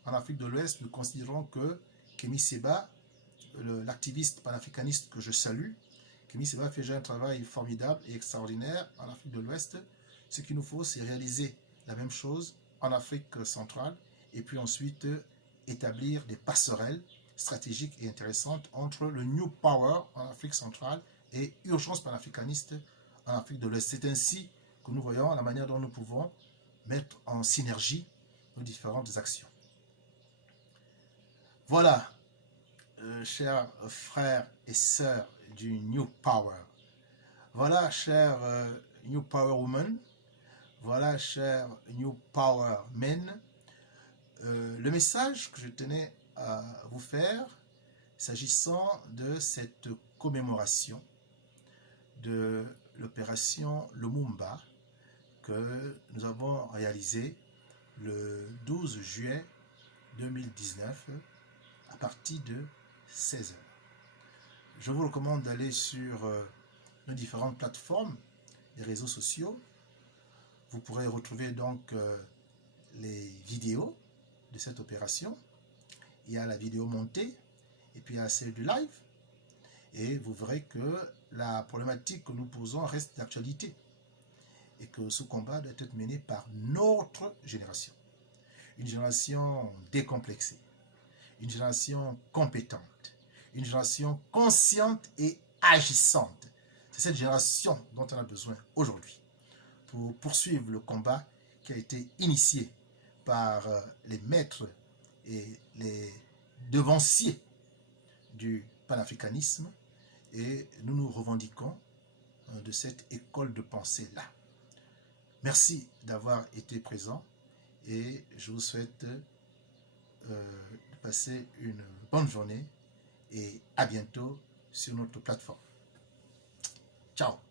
en Afrique de l'Ouest. Nous considérons que Kémy Séba, l'activiste panafricaniste que je salue, Kémy Séba fait déjà un travail formidable et extraordinaire en Afrique de l'Ouest. Ce qu'il nous faut, c'est réaliser la même chose en Afrique centrale et puis ensuite établir des passerelles stratégiques et intéressantes entre le New Power en Afrique centrale et Urgence panafricaniste en Afrique de l'Ouest. C'est ainsi que nous voyons la manière dont nous pouvons mettre en synergie nos différentes actions. Voilà, chers frères et sœurs du New Power. Voilà, chers New Power Women. Voilà, chers New Power Men. Le message que je tenais à vous faire, s'agissant de cette commémoration de l'opération Lumumba que nous avons réalisée le 12 juillet 2019 à partir de 16h. Je vous recommande d'aller sur nos différentes plateformes, les réseaux sociaux. Vous pourrez retrouver donc les vidéos de cette opération. Il y a la vidéo montée et puis il y a celle du live. Et vous verrez que la problématique que nous posons reste d'actualité et que ce combat doit être mené par notre génération. Une génération décomplexée, une génération compétente, une génération consciente et agissante. C'est cette génération dont on a besoin aujourd'hui pour poursuivre le combat qui a été initié par les maîtres et les devanciers du panafricanisme, et nous nous revendiquons de cette école de pensée-là. Merci d'avoir été présent et je vous souhaite de passer une bonne journée et à bientôt sur notre plateforme. Ciao!